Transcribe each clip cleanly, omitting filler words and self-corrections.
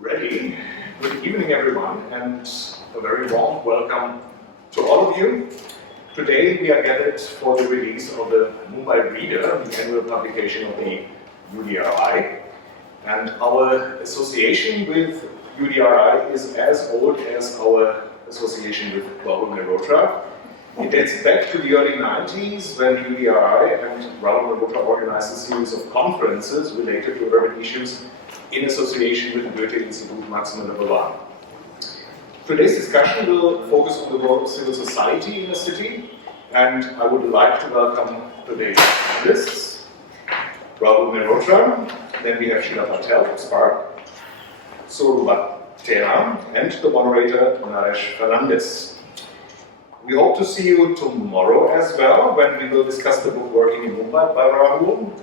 Ready. Good evening, everyone, and a very warm welcome to all of you. Today we are gathered for the release of the Mumbai Reader, the annual publication of the UDRI. And our association with UDRI is as old as our association with Mehrotra. It dates back to the early 90s when UDRI and Mehrotra organized a series of conferences related to urban issues in association with Goethe-Institut, Bhavan. Today's discussion will focus on the role of civil society in a city, and I would like to welcome today's panelists, Rahul Mehrotra, then we have Sheela Patel of Spark, Zoru, Bhathena, and the moderator Naresh Fernandes. We hope to see you tomorrow as well, when we will discuss the book Working in Mumbai by Rahul,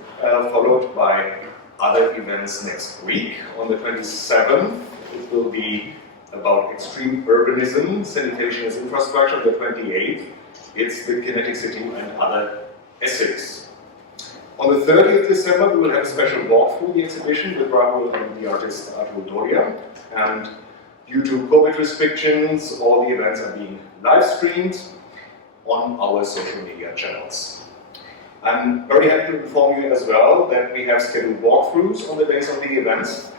followed by other events next week. On the 27th, it will be about extreme urbanism, sanitation as infrastructure. On the 28th, it's the kinetic city and other essays. On the 30th December, we will have a special walk through the exhibition with Rahul and the artist Udri. And due to COVID restrictions, all the events are being live streamed on our social media channels. I'm very happy to inform you as well that we have scheduled walkthroughs on the days of the events.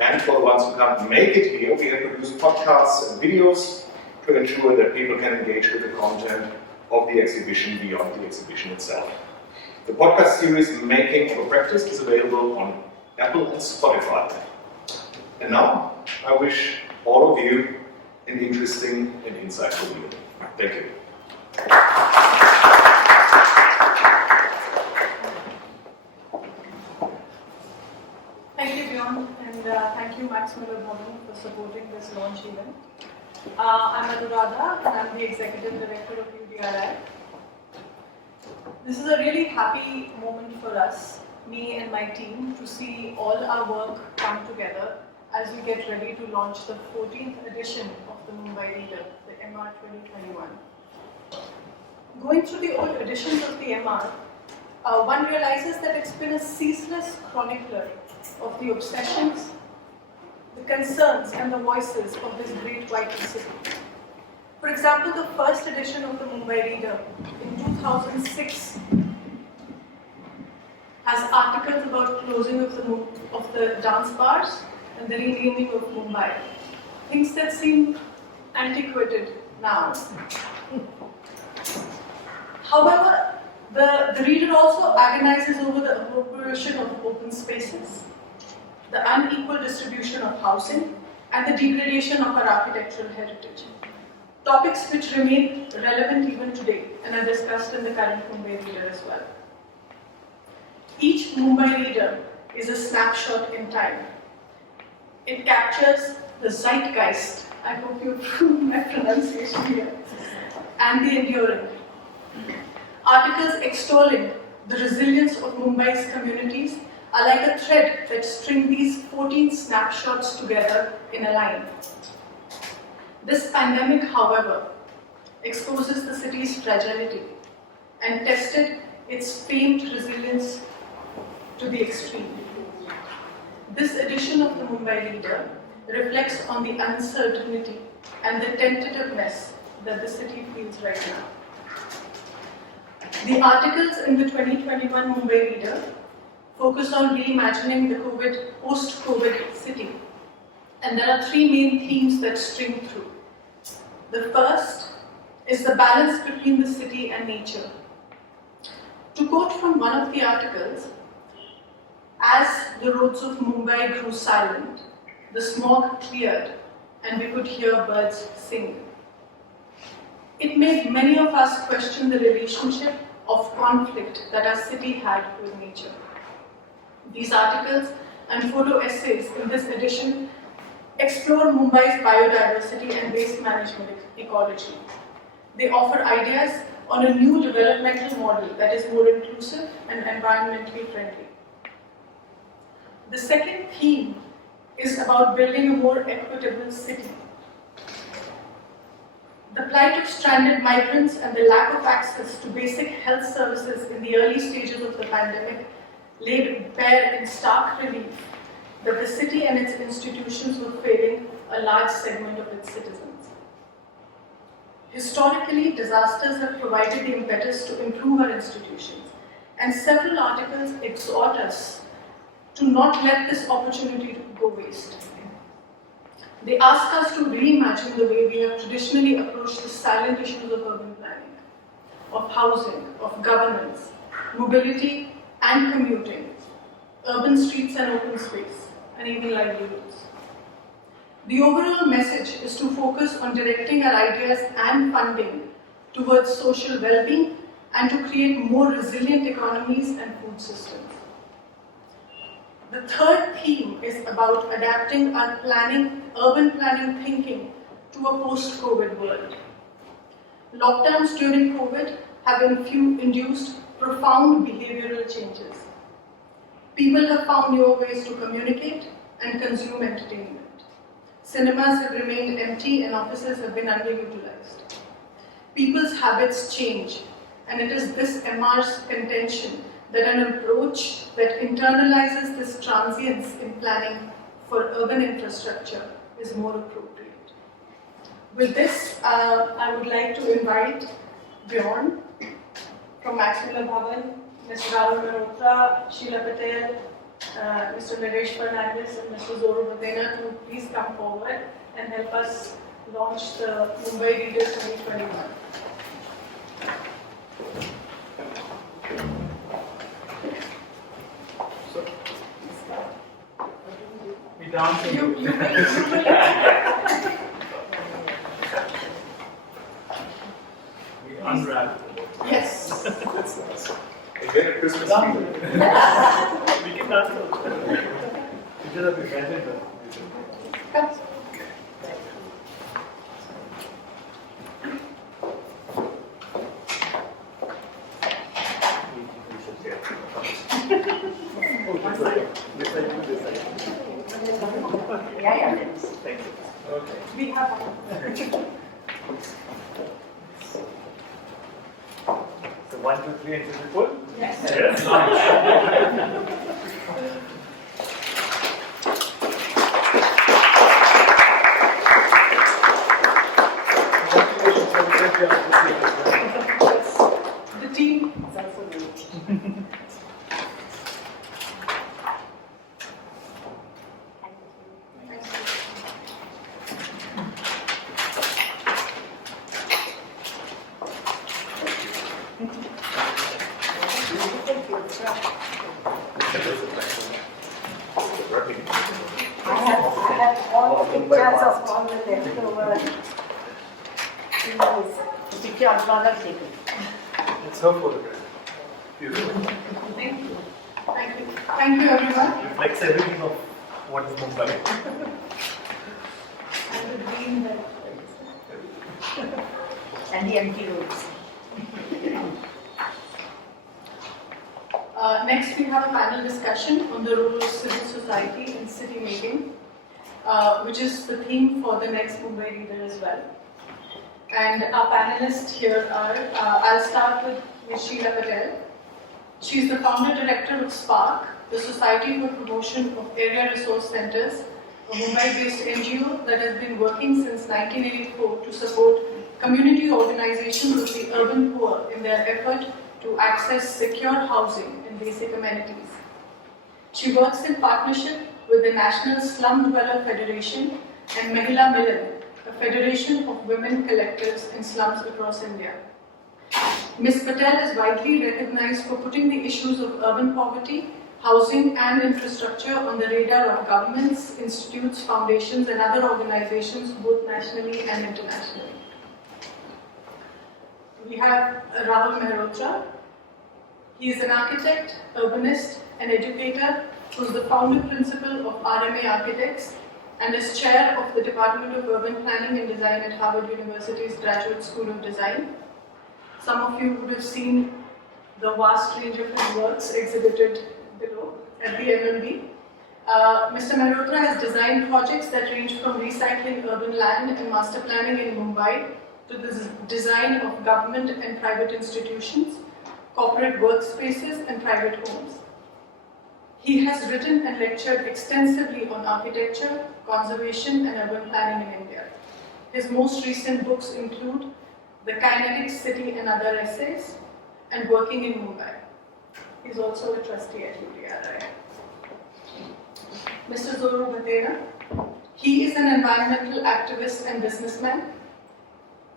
And for the ones who can't make it here, we have produced podcasts and videos to ensure that people can engage with the content of the exhibition beyond the exhibition itself. The podcast series Making of a Practice is available on Apple and Spotify. And now, I wish all of you an interesting and insightful evening. Thank you. Thank you, Bjorn, and thank you, Mueller for supporting this launch event. I'm Anuradha, and I'm the Executive Director of UDRI. This is a really happy moment for us, me and my team, to see all our work come together as we get ready to launch the 14th edition of the Mumbai Reader, the MR 2021. Going through the old editions of the MR, one realizes that it's been a ceaseless chronicler of the obsessions, the concerns and the voices of this great vital city. For example, the first edition of the Mumbai Reader in 2006 has articles about closing of the dance bars and the renaming of Mumbai. Things that seem antiquated now. However, the reader also agonizes over the appropriation of open spaces, the unequal distribution of housing, and the degradation of our architectural heritage. Topics which remain relevant even today and are discussed in the current Mumbai Reader as well. Each Mumbai Reader is a snapshot in time. It captures the zeitgeist, I hope you approve my pronunciation here, and the enduring. Articles extolling the resilience of Mumbai's communities are like a thread that string these 14 snapshots together in a line. This pandemic, however, exposes the city's fragility and tested its famed resilience to the extreme. This edition of the Mumbai Reader reflects on the uncertainty and the tentativeness that the city feels right now. The articles in the 2021 Mumbai Reader focus on reimagining the post-COVID city. And there are three main themes that string through. The first is the balance between the city and nature. To quote from one of the articles, as the roads of Mumbai grew silent, the smog cleared and we could hear birds sing. It made many of us question the relationship of conflict that our city had with nature. These articles and photo essays in this edition explore Mumbai's biodiversity and waste management ecology. They offer ideas on a new developmental model that is more inclusive and environmentally friendly. The second theme is about building a more equitable city. The plight of stranded migrants and the lack of access to basic health services in the early stages of the pandemic laid bare in stark relief that the city and its institutions were failing a large segment of its citizens. Historically, disasters have provided the impetus to improve our institutions, and several articles exhort us to not let this opportunity go waste. They ask us to reimagine the way we have traditionally approached the silent issues of urban planning, of housing, of governance, mobility and commuting, urban streets and open space, and even livelihoods. The overall message is to focus on directing our ideas and funding towards social well-being and to create more resilient economies and food systems. The third theme is about adapting our urban planning thinking to a post-COVID world. Lockdowns during COVID have induced profound behavioral changes. People have found newer ways to communicate and consume entertainment. Cinemas have remained empty and offices have been underutilized. People's habits change, and it is this MR's contention that an approach that internalizes this transience in planning for urban infrastructure is more appropriate. With this, I would like to invite Bhavan from Mueller Bhavan, Mr. Rahul Mehrotra, Sheela Patel, Mr. Naresh Fernandes and Mr. Zoru Bhathena to please come forward and help us launch the Mumbai Reader 2021. We dance. You will We unwrap. Yes. That's nice. Again, a Christmas Dance. tree. We can dance also. We should have been better. Yeah. Thank you. Okay. We have So 1, 2, 3, and should we pull? yes. Yes. The team. I have all the pictures of all the leftover things. The picture of brother taken. It's her photograph. Beautiful. Thank you. Thank you. Thank you, everyone. Reflects everything of what is Mumbai. And the dream that. And the empty roads. Next, we have a panel discussion on the role of civil society in city making, which is the theme for the next Mumbai Reader as well. And our panelists here are, I'll start with Ms. Sheela Patel. She's the founder director of SPARK, the Society for Promotion of Area Resource Centers, a Mumbai-based NGO that has been working since 1984 to support community organizations of the urban poor in their effort to access secure housing and basic amenities. She works in partnership with the National Slum Dweller Federation and Mahila Milan, a federation of women collectives in slums across India. Ms. Patel is widely recognized for putting the issues of urban poverty, housing and infrastructure on the radar of governments, institutes, foundations and other organizations both nationally and internationally. We have Rahul Mehrotra. He is an architect, urbanist and educator who is the founder principal of RMA Architects and is chair of the Department of Urban Planning and Design at Harvard University's Graduate School of Design. Some of you would have seen the vast range of his works exhibited below at the MMB. Mr. Mehrotra has designed projects that range from recycling urban land and master planning in Mumbai to the design of government and private institutions, corporate workspaces and private homes. He has written and lectured extensively on architecture, conservation and urban planning in India. His most recent books include The Kinetic City and Other Essays and Working in Mumbai. He is also a trustee at UTRI. Mr. Zoru Bhathena. He is an environmental activist and businessman.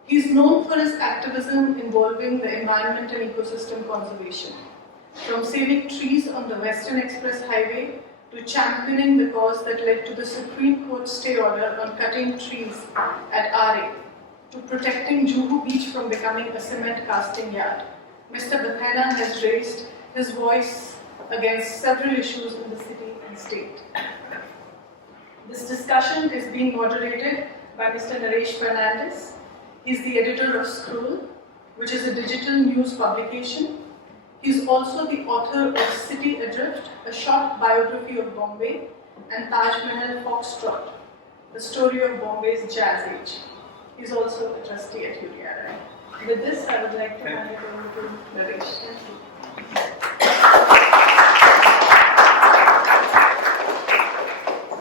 He is known for his activism involving the environment and ecosystem conservation, from saving trees on the Western Express Highway to championing the cause that led to the Supreme Court stay order on cutting trees at RA, to protecting Juhu Beach from becoming a cement casting yard. Mr. Bhathena has raised his voice against several issues in the city and state. This discussion is being moderated by Mr. Naresh Fernandes. He is the editor of Scroll, which is a digital news publication. He is also the author of City Adrift, a short biography of Bombay, and Taj Mahal Foxtrot, the story of Bombay's jazz age. He is also a trustee at UTRI. With this, I would like to hand it over to Naresh. Thank you.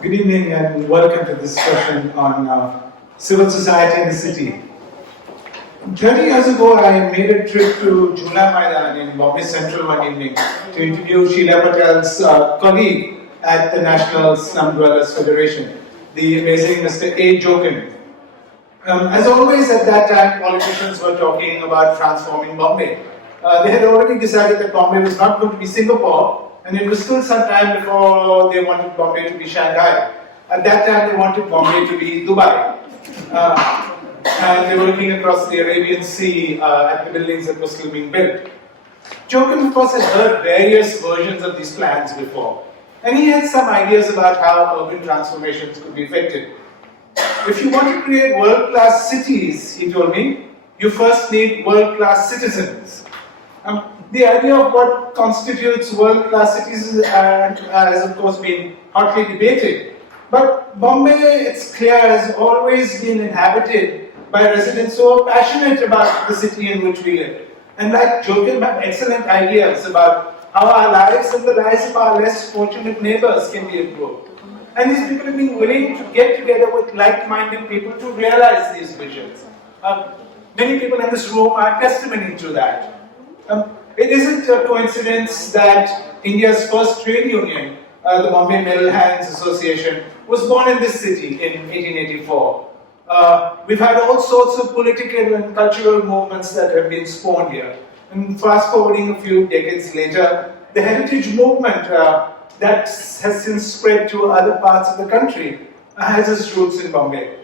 Good evening and welcome to this session on civil society in the city. 30 years ago, I made a trip to Jhula Maidan in Bombay Central one evening to interview Sheela Patel's colleague at the National Slum Dwellers Federation, the amazing Mr. A. Jokin. As always, at that time, politicians were talking about transforming Bombay. They had already decided that Bombay was not going to be Singapore, and it was still some time before they wanted Bombay to be Shanghai. At that time, they wanted Bombay to be Dubai. And they were looking across the Arabian Sea at the buildings that were still being built. Jokin, of course, had heard various versions of these plans before, and he had some ideas about how urban transformations could be effected. If you want to create world-class cities, he told me, you first need world-class citizens. The idea of what constitutes world-class cities has, of course, been hotly debated. But Bombay, it's clear, has always been inhabited by residents who are passionate about the city in which we live. And like Jokin, have excellent ideas about how our lives and the lives of our less fortunate neighbors can be improved. And these people have been willing to get together with like-minded people to realize these visions. Many people in this room are testimony to that. It isn't a coincidence that India's first trade union, the Bombay Mill Hands Association, was born in this city in 1884. We've had all sorts of political and cultural movements that have been spawned here. And fast forwarding a few decades later, the heritage movement that has since spread to other parts of the country has its roots in Bombay.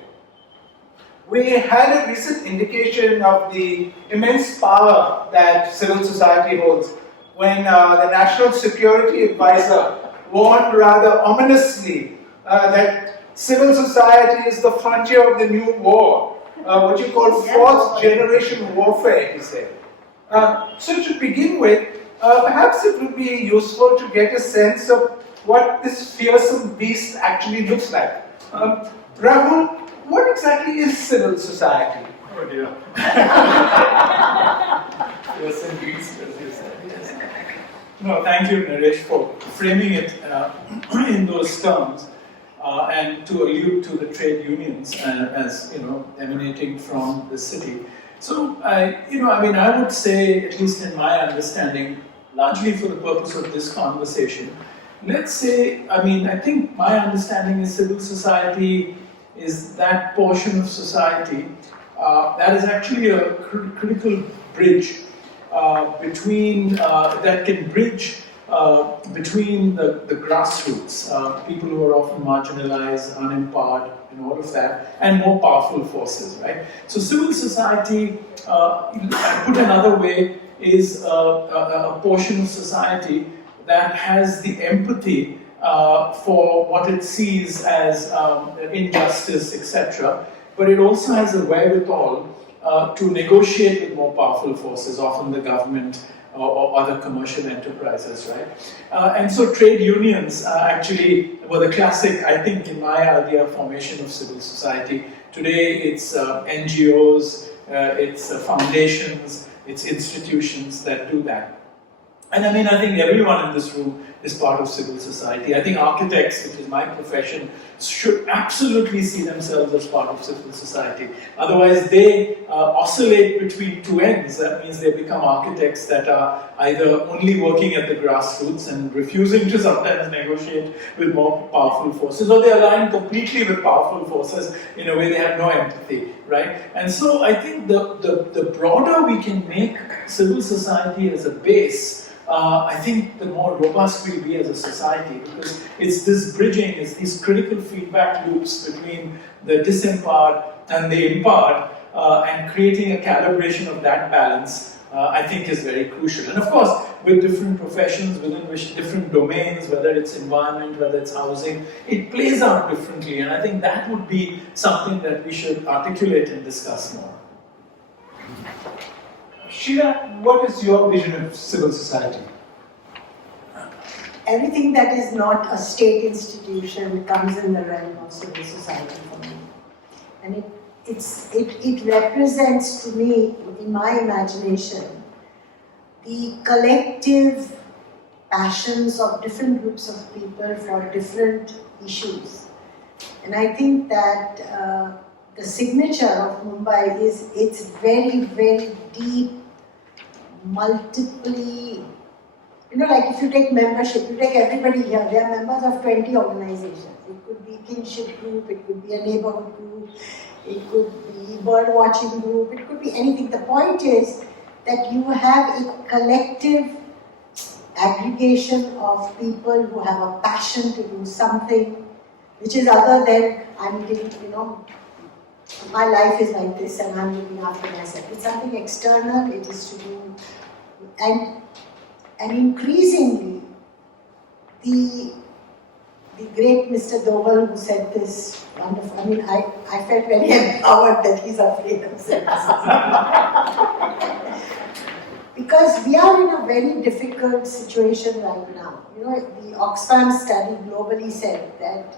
We had a recent indication of the immense power that civil society holds when the National Security Advisor warned rather ominously that civil society is the frontier of the new war, what you call fourth generation warfare, he said. So to begin with, perhaps it would be useful to get a sense of what this fearsome beast actually looks like. Rahul, what exactly is civil society? Oh dear. Fearsome beast, as you said. Yes. No, thank you, Naresh, for framing it in those terms. And to allude to the trade unions as emanating from the city. So I would say, at least in my understanding, largely for the purpose of this conversation, let's say, I think my understanding is civil society is that portion of society that is actually a critical bridge between that can bridge between the grassroots, people who are often marginalized, unempowered, and all of that, and more powerful forces, right? So civil society, put another way, is a portion of society that has the empathy for what it sees as injustice, etc. But it also has a wherewithal to negotiate with more powerful forces, often the government, or other commercial enterprises, right? And so trade unions actually were the classic, I think, in my idea, formation of civil society. Today it's NGOs, it's foundations, it's institutions that do that. And I mean, I think everyone in this room is part of civil society. I think architects, which is my profession, should absolutely see themselves as part of civil society. Otherwise, they oscillate between two ends. That means they become architects that are either only working at the grassroots and refusing to sometimes negotiate with more powerful forces, or they align completely with powerful forces in a way they have no empathy, right? And so I think the broader we can make civil society as a base, I think the more robust we'll be as a society, because it's this bridging, it's these critical feedback loops between the disempowered and the empowered, and creating a calibration of that balance, I think is very crucial. And of course, with different professions, within which different domains, whether it's environment, whether it's housing, it plays out differently, and I think that would be something that we should articulate and discuss more. Sheela, what is your vision of civil society? Everything that is not a state institution comes in the realm of civil society for me. And it represents to me, in my imagination, the collective passions of different groups of people for different issues. And I think that the signature of Mumbai is its very, very deep, multiply, like if you take membership, you take everybody here, they are members of 20 organizations. It could be kinship group, it could be a neighborhood group, it could be bird watching group, it could be anything. The point is that you have a collective aggregation of people who have a passion to do something which is other than my life is like this and I'm looking after myself. It's something external, it is to do, and increasingly, the great Mr. Doval who said this wonderful, I felt very empowered that he's afraid of saying this. Because we are in a very difficult situation right now. The Oxfam study globally said that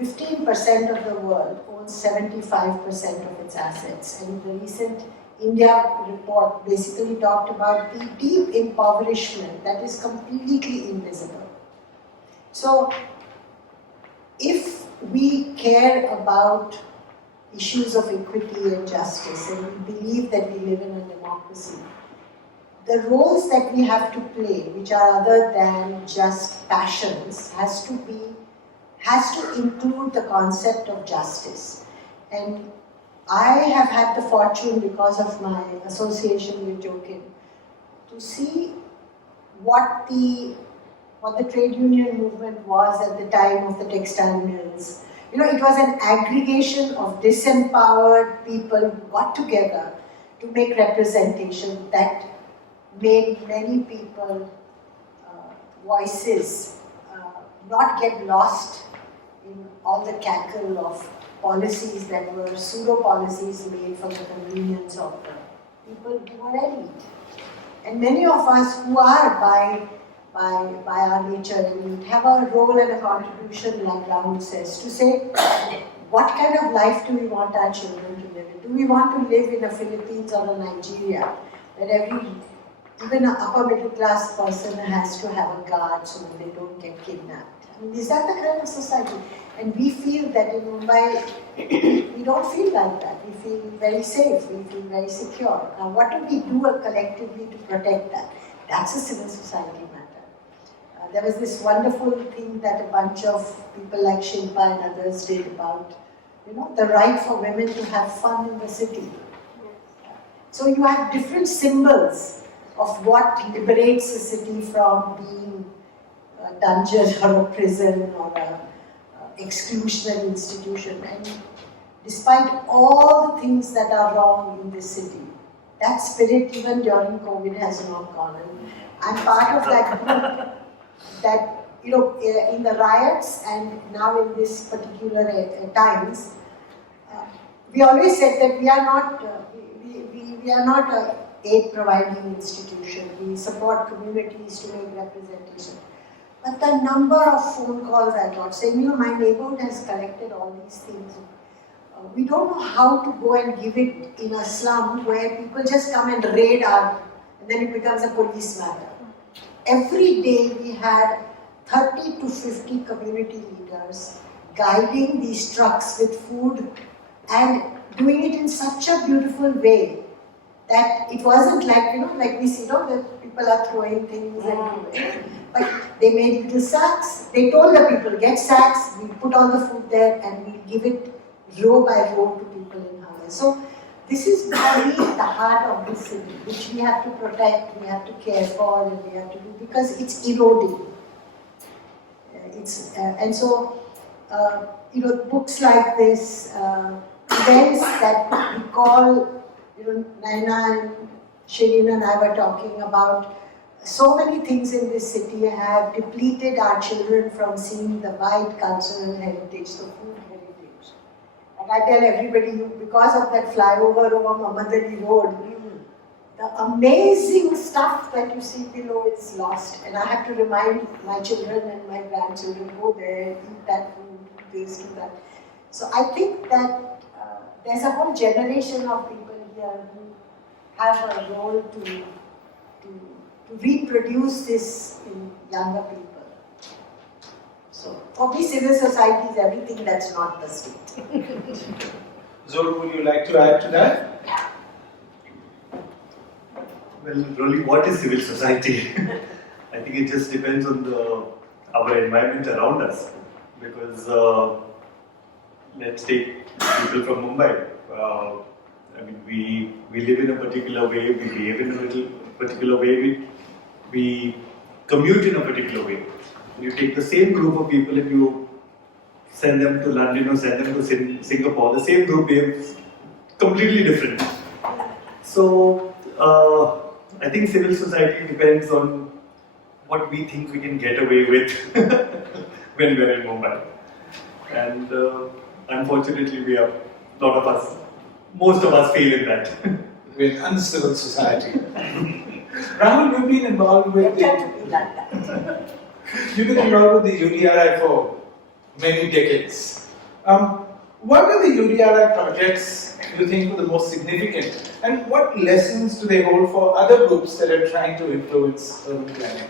15% of the world owns 75% of its assets, and the recent India report basically talked about the deep impoverishment that is completely invisible. So, if we care about issues of equity and justice, and we believe that we live in a democracy, the roles that we have to play, which are other than just passions, has to include the concept of justice. And I have had the fortune, because of my association with Jokin, to see what the trade union movement was at the time of the textile mills. It was an aggregation of disempowered people who got together to make representation that made many people voices not get lost in all the cackle of policies that were pseudo-policies made for the convenience of the people who were elite. And many of us who are by our nature elite have a role and a contribution, like Rahul says, to say, what kind of life do we want our children to live in? Do we want to live in a Philippines or a Nigeria, where even an upper middle class person has to have a guard so that they don't get kidnapped? Is that the kind of society? And we feel that in Mumbai, we don't feel like that. We feel very safe, we feel very secure. Now, what do we do collectively to protect that? That's a civil society matter. There was this wonderful thing that a bunch of people like Shilpa and others did about, the right for women to have fun in the city. So you have different symbols of what liberates a city from being a dungeon or a prison or a exclusionary institution. And despite all the things that are wrong in this city, that spirit even during COVID has not gone. And I'm part of that group that, in the riots and now in this particular times, we always said that we are not a aid providing institution. We support communities to make representation. But the number of phone calls I got saying, my neighborhood has collected all these things. We don't know how to go and give it in a slum where people just come and raid and then it becomes a police matter. every day we had 30 to 50 community leaders guiding these trucks with food and doing it in such a beautiful way that it wasn't like, like we see, that people are throwing things and but they made little sacks. They told the people, get sacks, we put all the food there and we give it row by row to people in hunger. So this is really the heart of this city, which we have to protect, we have to care for, and we have to do, because it's eroding. And so, books like this, events that we call, Naina and Sheela and I were talking about, so many things in this city have depleted our children from seeing the wide cultural heritage, the food heritage. And I tell everybody, because of that flyover over Muhammad Ali Road, the amazing stuff that you see below is lost. And I have to remind my children and my grandchildren, go there, eat that food, do this, do that. So I think that there's a whole generation of people here who have a role to reproduce this in younger people. So for me, civil society is everything that's not the state. Zoru, would you like to add to that? Well, really, what is civil society? I think it just depends on our environment around us. Because let's take people from Mumbai. We live in a particular way, we behave in a particular way, we commute in a particular way. You take the same group of people and you send them to London or send them to Singapore, the same group behaves completely different. So, I think civil society depends on what we think we can get away with when we're in Mumbai. And unfortunately, most of us fail in that. With uncivil society. Rahul, you've been involved with you've been involved with the UDRI for many decades. What are the UDRI projects you think were the most significant, and what lessons do they hold for other groups that are trying to influence urban planning?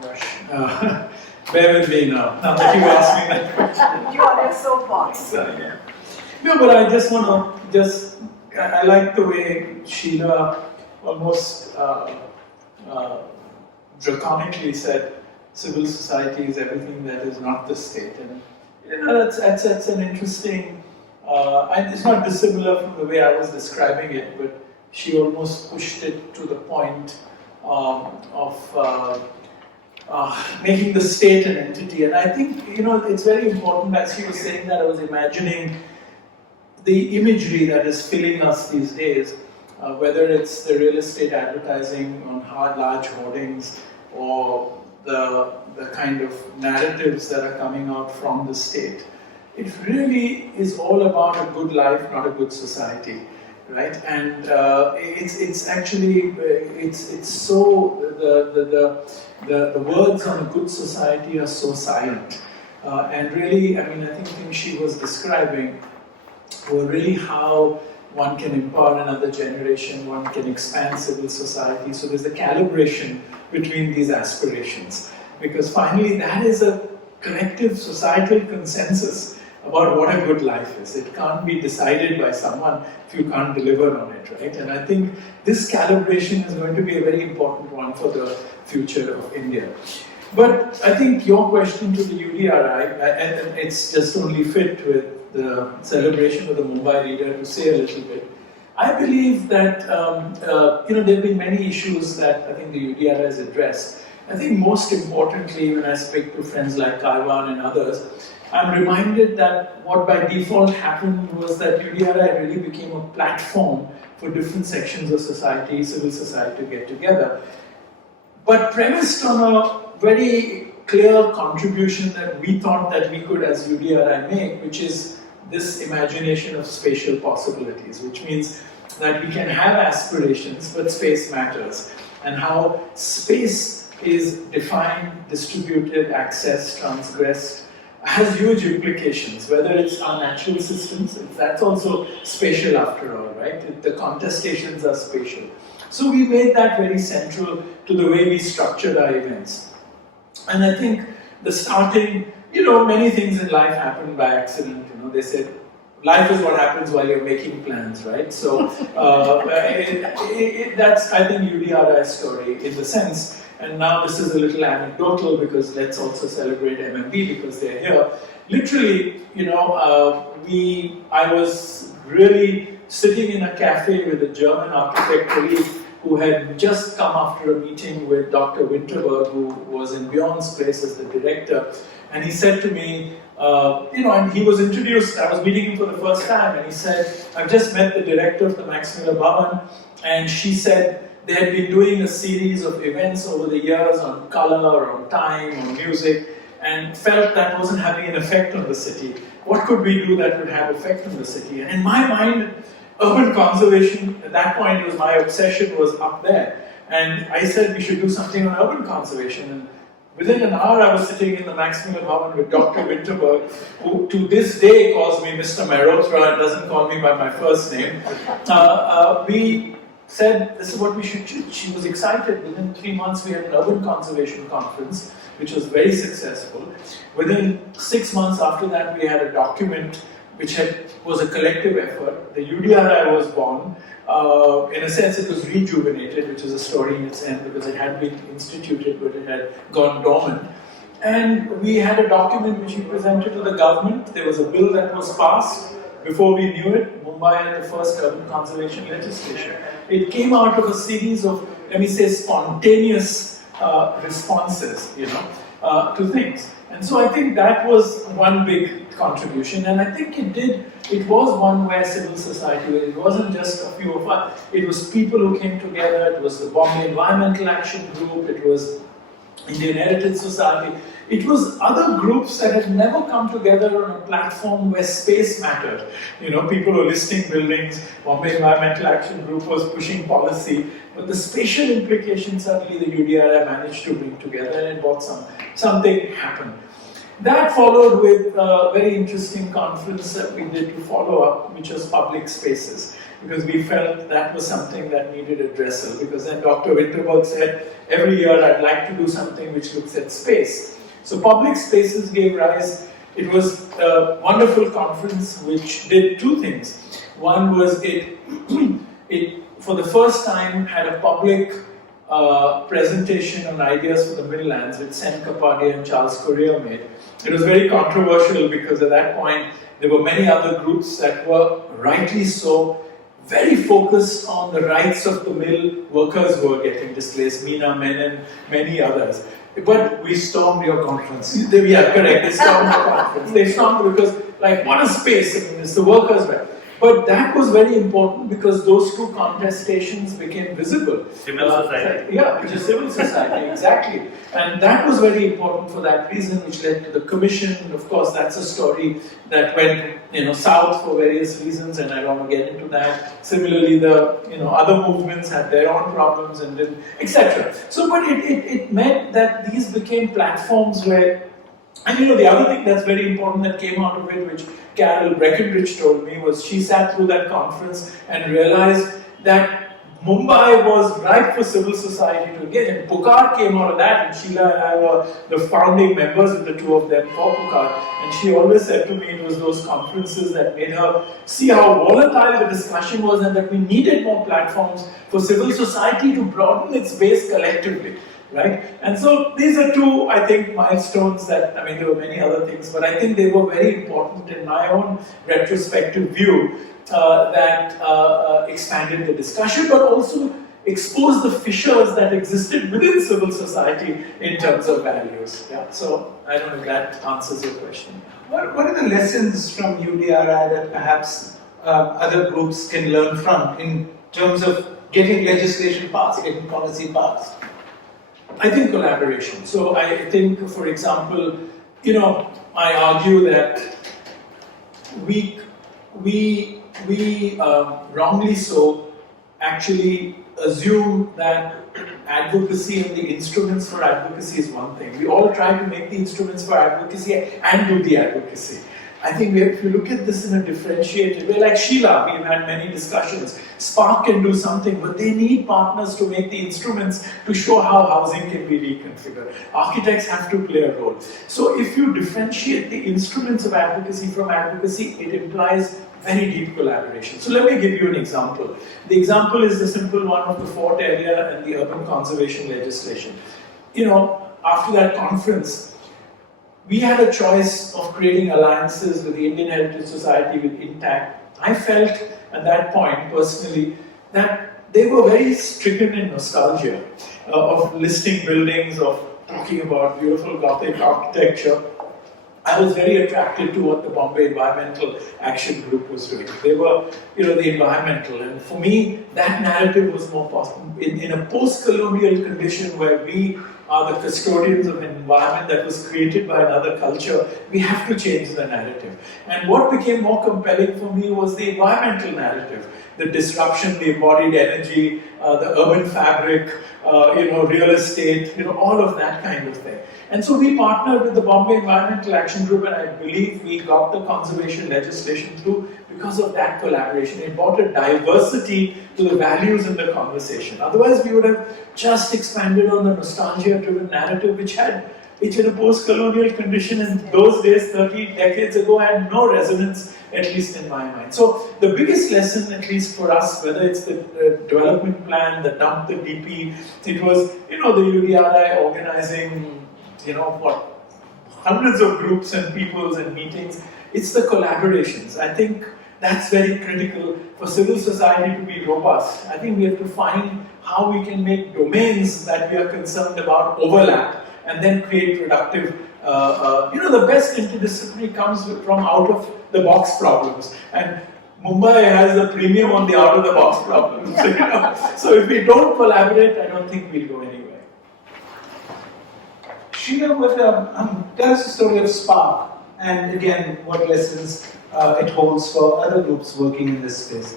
Gosh, bear with me now that you asked me that question. You are so fast. No, but I just want to I like the way Sheela almost draconically said civil society is everything that is not the state. And that's an interesting, and it's not dissimilar from the way I was describing it, but she almost pushed it to the point of making the state an entity. And I think, it's very important, as she was saying that, I was imagining the imagery that is filling us these days, whether it's the real estate advertising on large hoardings or the kind of narratives that are coming out from the state. It really is all about a good life, not a good society, right? And it's actually so the words on a good society are so silent, and really, I think things she was describing were really how one can empower another generation, one can expand civil society. So there's a calibration between these aspirations, because finally that is a collective societal consensus about what a good life is. It can't be decided by someone if you can't deliver on it, right? And I think this calibration is going to be a very important one for the future of India. But I think your question to the UDRI, and it's just only fit with the celebration of the Mumbai Reader, to say a little bit. I believe that there have been many issues that I think the UDRI has addressed. I think most importantly, when I speak to friends like Karwan and others, I'm reminded that what by default happened was that UDRI really became a platform for different sections of society, civil society, to get together, but premised on a very clear contribution that we thought that we could as UDRI make, which is this imagination of spatial possibilities, which means that we can have aspirations, but space matters, and how space is defined, distributed, accessed, transgressed, has huge implications, whether it's our natural systems, that's also spatial after all, right? The contestations are spatial. So we made that very central to to the way we structured our events. And I think the starting, many things in life happen by accident. They said, life is what happens while you're making plans, right? So that's, I think, UDRI's story in the sense. And now this is a little anecdotal because let's also celebrate MMB because they're here. Literally, I was really sitting in a cafe with a German architect colleague who had just come after a meeting with Dr. Winterberg, who was in Bjorn's place as the director. And he said to me, and he was introduced, I was meeting him for the first time, and he said, I've just met the director of the Max Mueller Bhavan, and she said they had been doing a series of events over the years on color, on time, on music, and felt that wasn't having an effect on the city. What could we do that would have effect on the city? And in my mind, urban conservation, at that point, it was my obsession, was up there. And I said we should do something on urban conservation. And within an hour, I was sitting in the Max Mueller Bhavan with Dr. Winterberg, who to this day calls me Mr. Mehrotra and doesn't call me by my first name. We said, this is what we should do. She was excited. Within 3 months, we had an urban conservation conference, which was very successful. Within 6 months after that, we had a document which was a collective effort. The UDRI was born. In a sense, it was rejuvenated, which is a story in its end because it had been instituted, but it had gone dormant. And we had a document which we presented to the government. There was a bill that was passed. Before we knew it, Mumbai had the first urban conservation legislation. It came out of a series of, let me say, spontaneous responses, to things. And so I think that was one big contribution, and I think it was one where civil society, it wasn't just a few of us, it was people who came together, it was the Bombay Environmental Action Group, it was Indian Heritage Society, it was other groups that had never come together on a platform where space mattered. People were listing buildings, Bombay Environmental Action Group was pushing policy, but the spatial implications suddenly the UDRI managed to bring together and it brought something happen. That followed with a very interesting conference that we did to follow up, which was public spaces, because we felt that was something that needed addressal, because then Dr. Winterberg said, every year I'd like to do something which looks at space. So public spaces gave rise, it was a wonderful conference which did two things. One was it for the first time had a public presentation on ideas for the Midlands, which Sen Kapadia and Charles Correa made. It was very controversial because at that point there were many other groups that were, rightly so, very focused on the rights of the mill workers who were getting displaced, Meena Menon, many others. But we stormed your conference. Yeah, correct. They stormed the conference. They stormed because, what a space. It's the workers' right. But that was very important because those two contestations became visible. Civil society. Which is civil society, exactly. And that was very important for that reason, which led to the commission. Of course, that's a story that went, south for various reasons, and I don't want to get into that. Similarly, the other movements had their own problems and etc. So, but it meant that these became platforms where. And the other thing that's very important that came out of it, which Carol Breckenridge told me, was she sat through that conference and realized that Mumbai was ripe for civil society to engage. And Pukar came out of that, and Sheela and I were the founding members with the two of them for Pukar. And she always said to me it was those conferences that made her see how volatile the discussion was and that we needed more platforms for civil society to broaden its base collectively. Right? And so these are two, I think, milestones that, there were many other things, but I think they were very important in my own retrospective view that expanded the discussion, but also exposed the fissures that existed within civil society in terms of values. Yeah. So I don't know if that answers your question. What are the lessons from UDRI that perhaps other groups can learn from in terms of getting legislation passed, getting policy passed? I think collaboration. So I think, for example, I argue that we wrongly so actually assume that advocacy and the instruments for advocacy is one thing. We all try to make the instruments for advocacy and do the advocacy. I think if you look at this in a differentiated way, like Sheela, we've had many discussions. Spark can do something, but they need partners to make the instruments to show how housing can be reconfigured. Architects have to play a role. So if you differentiate the instruments of advocacy from advocacy, it implies very deep collaboration. So let me give you an example. The example is the simple one of the fort area and the urban conservation legislation. After that conference, we had a choice of creating alliances with the Indian Heritage Society, with Intact. I felt at that point, personally, that they were very stricken in nostalgia of listing buildings, of talking about beautiful Gothic architecture. I was very attracted to what the Bombay Environmental Action Group was doing. They were, the environmental, and for me, that narrative was more possible. In a post-colonial condition where we are the custodians of an environment that was created by another culture, we have to change the narrative. And what became more compelling for me was the environmental narrative, the disruption, the embodied energy, the urban fabric, real estate, all of that kind of thing. And so we partnered with the Bombay Environmental Action Group, and I believe we got the conservation legislation through because of that collaboration. It brought a diversity to the values in the conversation. Otherwise, we would have just expanded on the nostalgia-driven narrative, which in a post-colonial condition in those days, 30 decades ago, had no resonance, at least in my mind. So the biggest lesson, at least for us, whether it's the development plan, the dump, the DP, it was, the UDRI organizing, hundreds of groups and peoples and meetings. It's the collaborations. I think that's very critical for civil society to be robust. I think we have to find how we can make domains that we are concerned about overlap and then create productive, the best interdisciplinary comes from out of the box problems. And Mumbai has a premium on the out of the box problems. So if we don't collaborate, I don't think we'll go anywhere. Sheela, tell us the story of Spark, and again, what lessons it holds for other groups working in this space.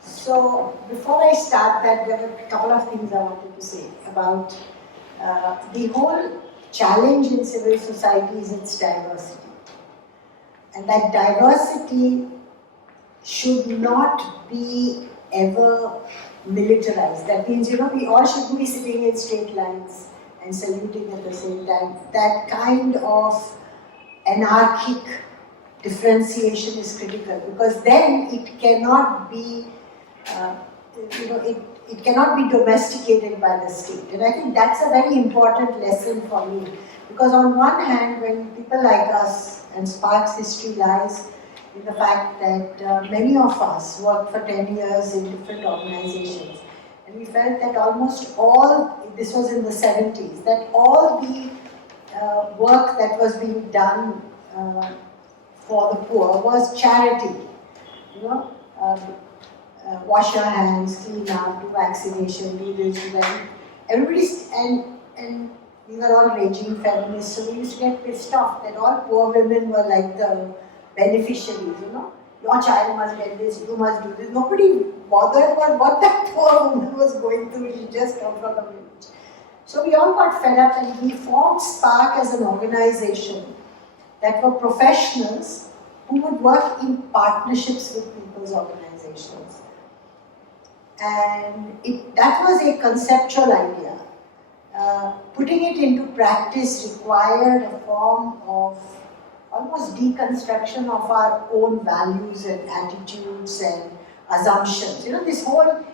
So, before I start that, there were a couple of things I wanted to say about the whole challenge in civil society is its diversity. And that diversity should not be ever militarized. That means, we all shouldn't be sitting in straight lines and saluting at the same time. That kind of anarchic differentiation is critical, because then it cannot be, it cannot be domesticated by the state. And I think that's a very important lesson for me, because on one hand, when people like us, and Spark's history lies in the fact that many of us worked for 10 years in different organizations, and we felt that almost all, this was in the 70s, that all the work that was being done for the poor was charity. Wash your hands, clean up, do vaccination, do this, do that. Everybody's, and we were all raging feminists, so we used to get pissed off that all poor women were like the beneficiaries, Your child must get this, you must do this. Nobody bothered about what that poor woman was going through, she just come from the village. So we all got fed up, and we formed Spark as an organization that were professionals who would work in partnerships with people's organizations. And that was a conceptual idea. Putting it into practice required a form of almost deconstruction of our own values and attitudes and assumptions. This whole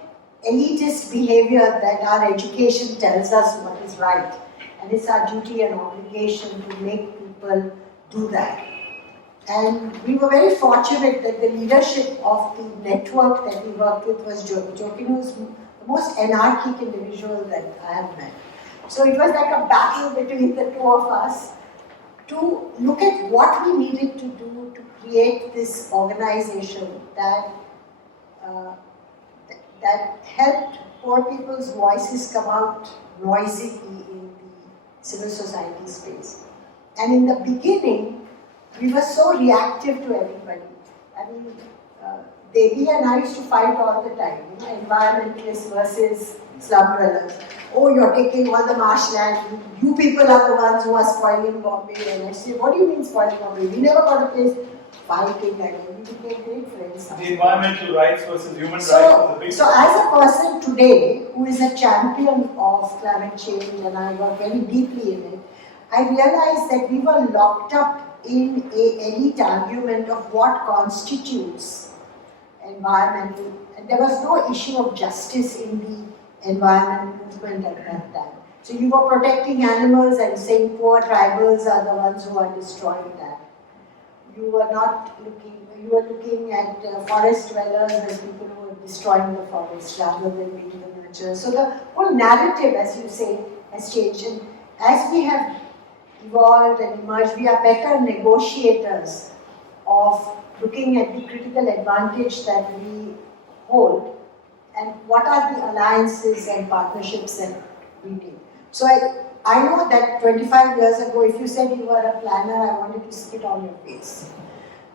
elitist behavior that our education tells us what is right, and it's our duty and obligation to make people do that. And we were very fortunate that the leadership of the network that we worked with was Jokin, who's the most anarchic individual that I have met. So it was like a battle between the two of us to look at what we needed to do to create this organization that helped poor people's voices come out noisily in the civil society space. And in the beginning, we were so reactive to everybody. I mean, Devi and I used to fight all the time, environmentalists versus slum dwellers. Oh, you're taking all the marshland, you people are the ones who are spoiling Bombay. And I say, what do you mean spoiling Bombay? We never got a place fighting, and we became great friends. The environmental rights versus human rights was a big So as a person today who is a champion of climate change, and I work very deeply in it, I realized that we were locked up in an elite argument of what constitutes environmental, and there was no issue of justice in the environment movement at that time. So you were protecting animals and saying poor tribals are the ones who are destroying that. You were not looking, you were looking at forest dwellers as people who were destroying the forest rather than being the nurturers. So the whole narrative, as you say, has changed. And as we have evolved and emerged, we are better negotiators of looking at the critical advantage that we hold and what are the alliances and partnerships that we take. So I know that 25 years ago, if you said you were a planner, I wanted to spit on your face.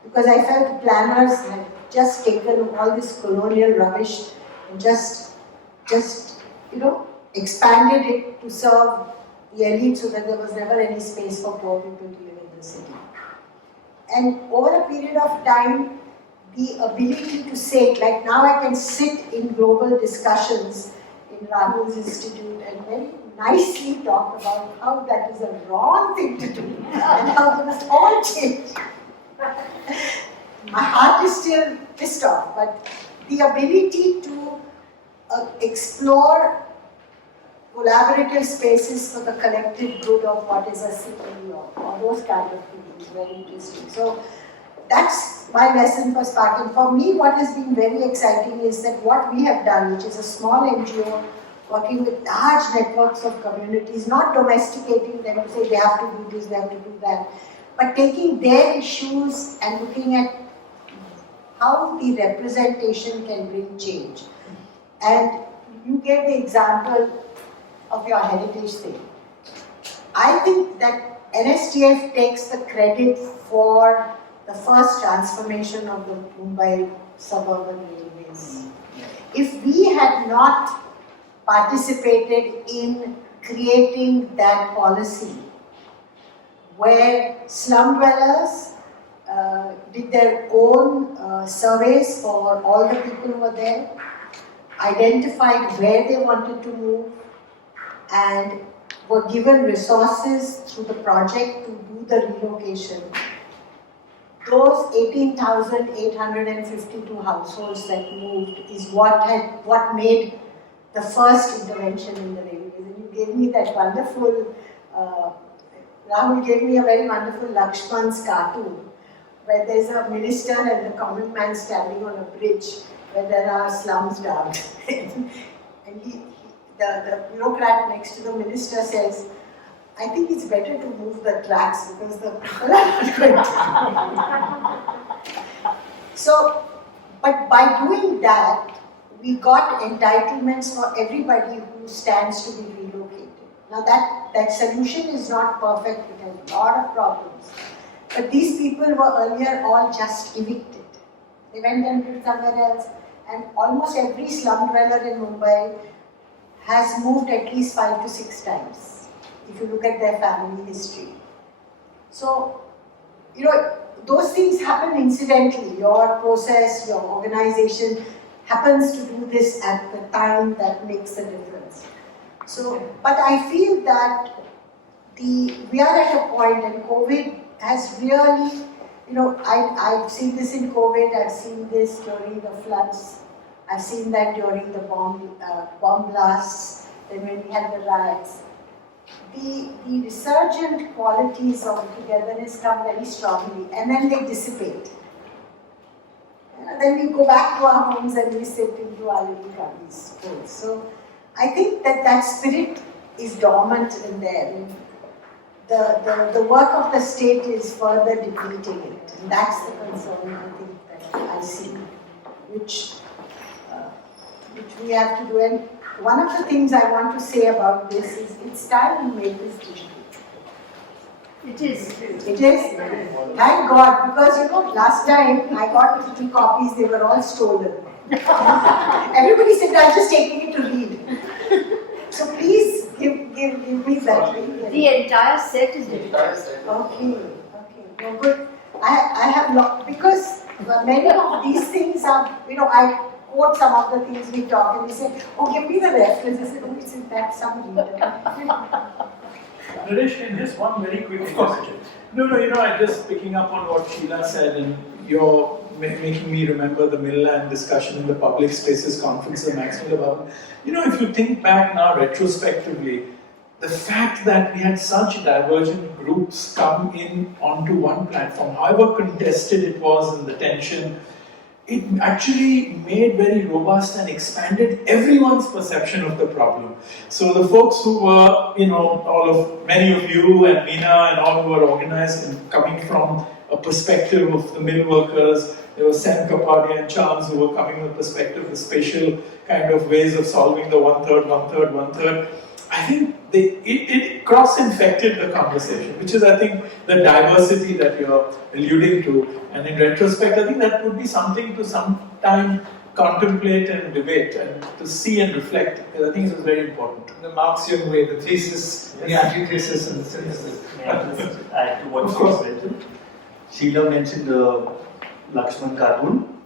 Because I felt planners had just taken all this colonial rubbish and just expanded it to serve the elite so that there was never any space for poor people to live in the city. And over a period of time, the ability to say, like now I can sit in global discussions in Rahul's Institute and very nicely talk about how that is a wrong thing to do and how they must all change. My heart is still pissed off, but the ability to explore collaborative spaces for the collective good of what is a city or those kind of things is very interesting. So that's my lesson for Spark. And for me, what has been very exciting is that what we have done, which is a small NGO working with large networks of communities, not domesticating them to say they have to do this, they have to do that, but taking their issues and looking at how the representation can bring change. And you gave the example of your heritage thing. I think that NSTF takes the credit for the first transformation of the Mumbai suburban railways. If we had not participated in creating that policy, where slum dwellers did their own surveys for all the people who were there, identified where they wanted to move, and were given resources through the project to do the relocation. Those 18,852 households that moved is what made the first intervention in the railways. And you gave me that wonderful, Rahul gave me a very wonderful Lakshman's cartoon, where there's a minister and the common man standing on a bridge where there are slums down. And the bureaucrat next to the minister says, I think it's better to move the tracks because the people are not going to. So, but by doing that, we got entitlements for everybody who stands to be relocated. Now that solution is not perfect, it has a lot of problems. But these people were earlier all just evicted. They went and lived somewhere else, and almost every slum dweller in Mumbai has moved at least 5 to 6 times, if you look at their family history. So, those things happen incidentally. Your process, your organization happens to do this at the time that makes the difference. So, but I feel that we are at a point, and COVID has really, I've seen this in COVID, I've seen this during the floods, I've seen that during the bomb blasts, then when we had the riots. The resurgent qualities of togetherness come very strongly, and then they dissipate. Then we go back to our homes and we sit into our little cubbies. So I think that spirit is dormant in there. And the work of the state is further depleting it, and that's the concern I think that I see, which we have to do. And one of the things I want to say about this is it's time we make this digital. It is. It is. Thank God, because last time I got 2 copies, they were all stolen. Everybody said, I'm just taking it to read. So please give me that link. The entire set is digital. Okay. No, good. I have not, because many of these things are, I quote some of the things we talk and we say, oh, give me the reference. I said, oh, isn't that some reader? Naresh, can just one very quick question. No, I just picking up on what Sheela said, and you're making me remember the Mill discussion in the public spaces conference of Maxwell about. If you think back now retrospectively, the fact that we had such divergent groups come in onto one platform, however contested it was and the tension, it actually made very robust and expanded everyone's perception of the problem. So the folks who were, many of you and Meena and all who were organized and coming from a perspective of the mill workers, there was Sam Kapadia and Charles who were coming with a perspective of spatial kind of ways of solving the one-third. I think it cross-infected the conversation, which is, I think, the diversity that you're alluding to. And in retrospect, I think that would be something to sometime contemplate and debate and to see and reflect. I think it was very important. The Marxian way, the thesis, the antithesis, and the synthesis. Just add to what she mentioned. Sheela mentioned the Lakshman cartoon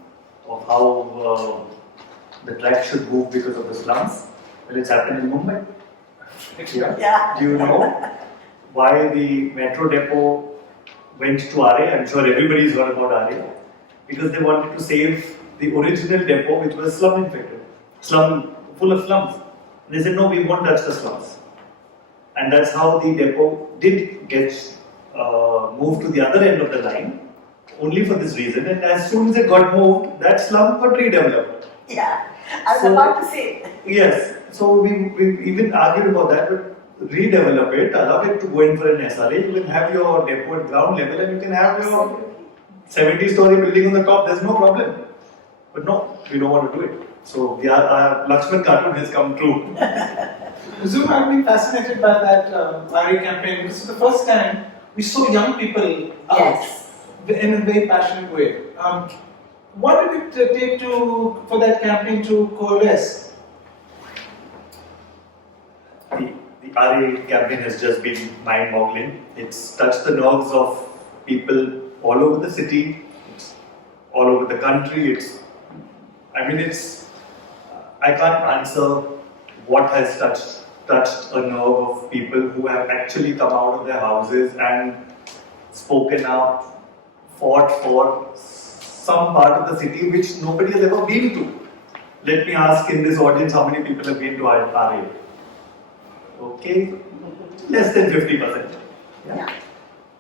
of how the track should move because of the slums. Well, it's happened in Mumbai. Yeah. Do you know why the metro depot went to RA? I'm sure everybody's heard about RA. Because they wanted to save the original depot, which was slum infected, full of slums. And they said, no, we won't touch the slums. And that's how the depot did get moved to the other end of the line, only for this reason. And as soon as it got moved, that slum got redeveloped. Yeah, I was about to say. Yes. So we even argued about that, but redevelop it, allow it to go in for an SRA. You can have your depot at ground level and you can have your 70-story building on the top, there's no problem. But no, we don't want to do it. So our Lakshman cartoon has come true. Zoru, I've been fascinated by that RA campaign because for the first time we saw young people out in a very passionate way. What did it take for that campaign to coalesce? The RA campaign has just been mind-boggling. It's touched the nerves of people all over the city, all over the country. I can't answer what has touched a nerve of people who have actually come out of their houses and spoken up, fought for some part of the city which nobody has ever been to. Let me ask in this audience how many people have been to RA? Okay, less than 50%. Yeah.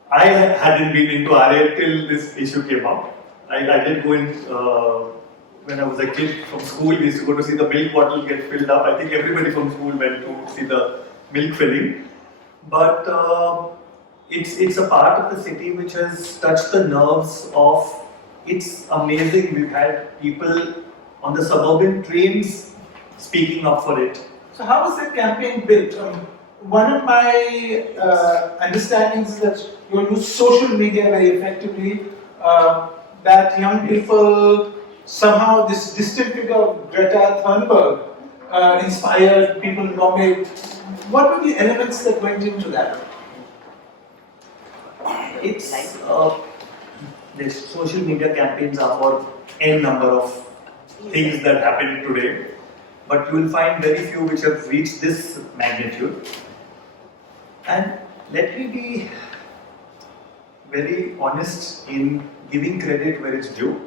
I hadn't been into RA till this issue came up. I did go in when I was a kid from school. We used to go to see the milk bottle get filled up. I think everybody from school went to see the milk filling. But it's a part of the city which has touched the nerves of. It's amazing. We've had people on the suburban trains speaking up for it. So how was that campaign built? One of my understandings is that you use social media very effectively, that young people, somehow this distant figure of Greta Thunberg inspired people in Bombay. What were the elements that went into that? The social media campaigns are for n number of things that happen today. But you will find very few which have reached this magnitude. And let me be very honest in giving credit where it's due.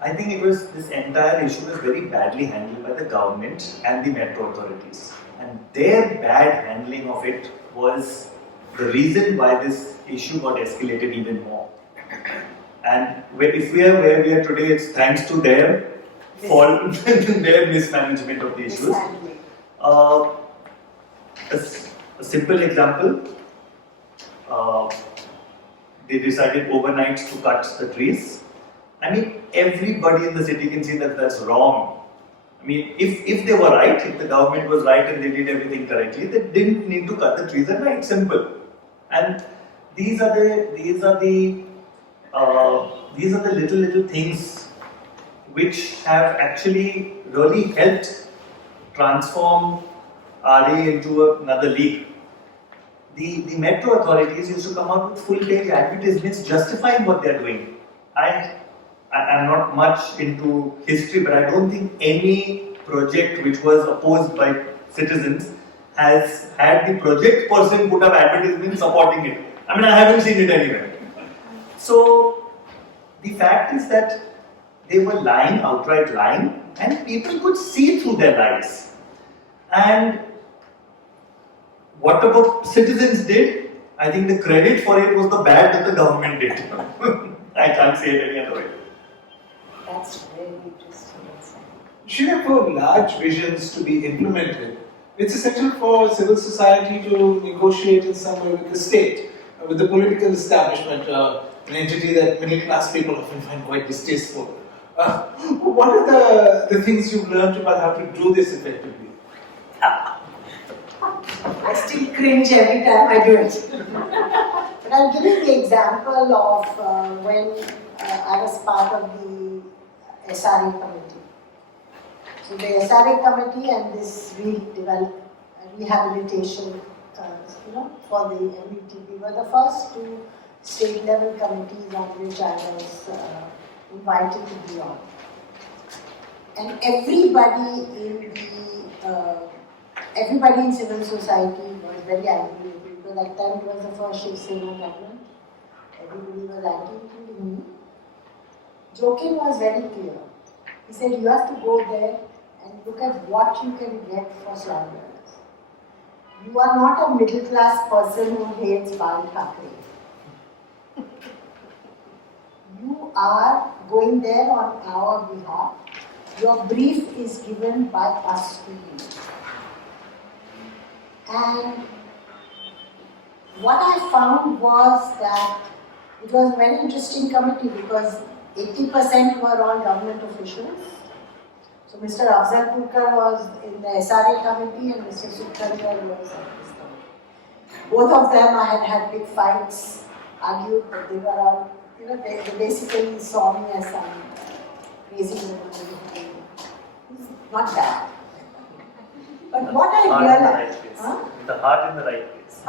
I think this entire issue was very badly handled by the government and the metro authorities. And their bad handling of it was the reason why this issue got escalated even more. And if we are where we are today, it's thanks to their fault, their mismanagement of the issues. A simple example, they decided overnight to cut the trees. I mean, everybody in the city can see that that's wrong. I mean, if they were right, if the government was right and they did everything correctly, they didn't need to cut the trees at night. Simple. And these are the little things which have actually really helped transform RA into another league. the metro authorities used to come out with full-page advertisements justifying what they're doing. I'm not much into history, but I don't think any project which was opposed by citizens has had the project person put up advertisements supporting it. I mean, I haven't seen it anywhere. So, the fact is that they were lying, outright lying, and people could see through their lies. And whatever citizens did, I think the credit for it was the bad that the government did. I can't say it any other way. That's very interesting. Sheela, for large visions to be implemented, it's essential for civil society to negotiate in some way with the state, with the political establishment, an entity that middle class people often find quite distasteful. What are the things you've learned about how to do this effectively? I still cringe every time I do it. But I'll give you the example of when I was part of the SRA committee. So the SRA committee and this rehabilitation, for the MBTP were the first two state level committees on which I was invited to be on. And everybody in civil society was very angry with me because at that time it was the first Shiv Sena government. Everybody was angry, including me. Jokin was very clear. He said, you have to go there and look at what you can get for slum dwellers. You are not a middle class person who hates Bal Thackeray. You are going there on our behalf. Your brief is given by us to you. And what I found was that it was a very interesting committee because 80% were all government officials. So Mr. Afzal Purkar was in the SRA committee and Mr. Sukhtankar was on this committee. Both of them I had had big fights, argued, but they were all, they basically saw me as some crazy woman. Not bad. But what I realized... The heart in the right place.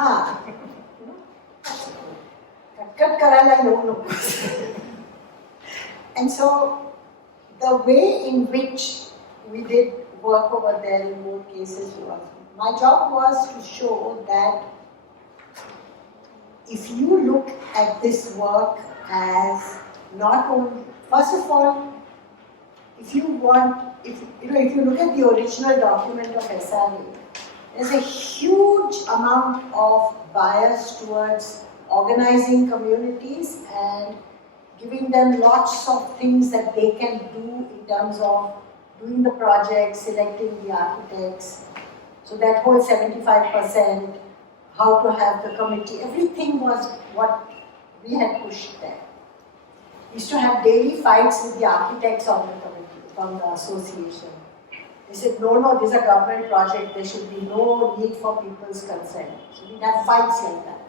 Cut karala, no. And so, the way in which we did work over there in both cases was, my job was to show that if you look at this work as not only, first of all, if you look at the original document of SRA, there's a huge amount of bias towards organizing communities and giving them lots of things that they can do in terms of doing the projects, selecting the architects. So that whole 75%, how to have the committee, everything was what we had pushed there. We used to have daily fights with the architects on the committee, from the association. They said, no, this is a government project, there should be no need for people's consent. So we'd have fights like that.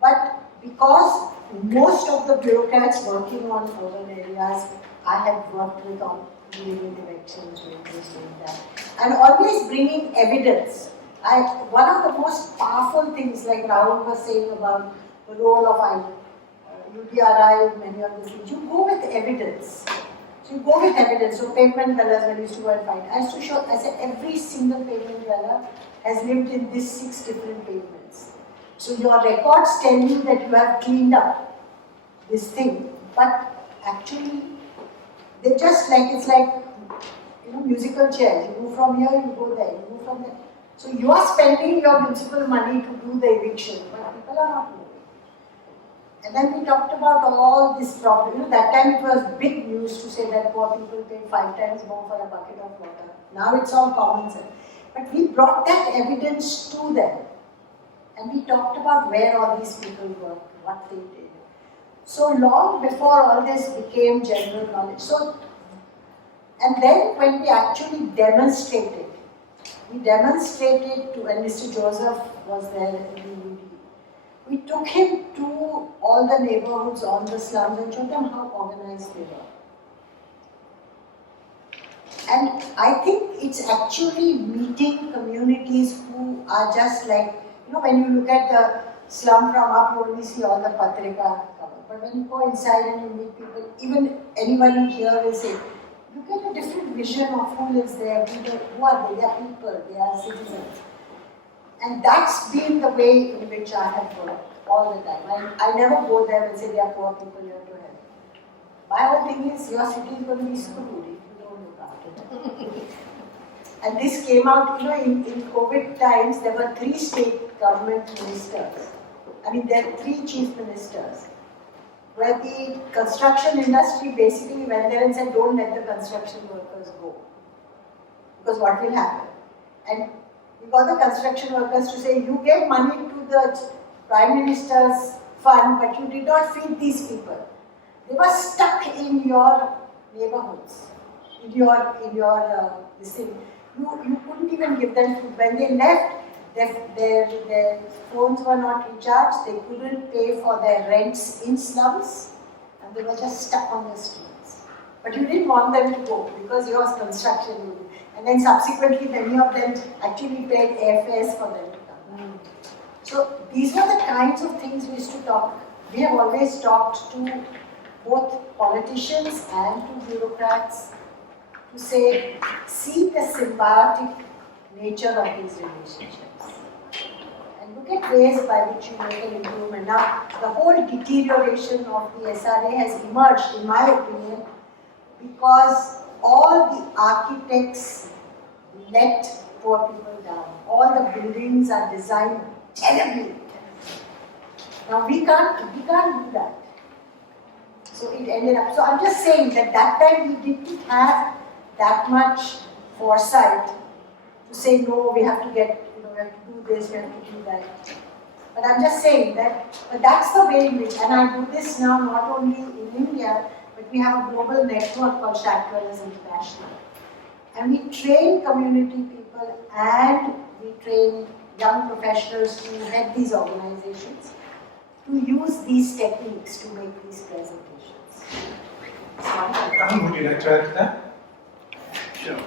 But because most of the bureaucrats working on urban areas, I had worked with on giving directions, doing this, doing that, and always bringing evidence. One of the most powerful things, like Rahul was saying about the role of UDRI, many of these things, you go with evidence. So you go with evidence. So pavement dwellers, when we used to go and fight, I used to show, I said, every single pavement dweller has lived in these 6 different pavements. So your records tell you that you have cleaned up this thing, but actually, they're just like, it's like, musical chairs. You move from here, you go there, you move from there. So you are spending your municipal money to do the eviction, but people are not moving. And then we talked about all this problem. That time it was big news to say that poor people pay 5 times more for a bucket of water. Now it's all common sense. But we brought that evidence to them. And we talked about where all these people worked, what they did. So long before all this became general knowledge. And then when we actually demonstrated, and Mr. Joseph was there in the UD. We took him to all the neighborhoods on the slums and showed them how organized they were. And I think it's actually meeting communities who are just like, when you look at the slum from up, you only see all the patrika cover. But when you go inside and you meet people, even anybody here will say, you get a different vision of who lives there, who are they? They are people, they are citizens. And that's been the way in which I have worked all the time. I never go there and say, they are poor people, you have to help. My whole thing is, your city is going to be screwed if you don't look after them. And this came out, in COVID times, there were 3 state government ministers. There are 3 chief ministers, where the construction industry basically went there and said, don't let the construction workers go. Because what will happen? And we got the construction workers to say, you gave money to the Prime Minister's fund, but you did not feed these people. They were stuck in your neighborhoods, in your this thing. You couldn't even give them food. When they left, their phones were not recharged, they couldn't pay for their rents in slums, and they were just stuck on the streets. But you didn't want them to go because yours construction. And then subsequently, many of them actually paid airfares for them to come. So these were the kinds of things we used to talk. We have always talked to both politicians and to bureaucrats to say, see the symbiotic nature of these relationships. And look at ways by which you make an improvement. Now, the whole deterioration of the SRA has emerged, in my opinion, because all the architects let poor people down. All the buildings are designed terribly. Now, we can't do that. So it ended up. So I'm just saying that time we didn't have that much foresight to say, no, we have to get, we have to do this, we have to do that. But I'm just saying that, but that's the way in which, and I do this now not only in India, but we have a global network called Shackdwellers International. And we train community people and we train young professionals to head these organizations to use these techniques to make these presentations. Rahul, would you like to add to that? Sure.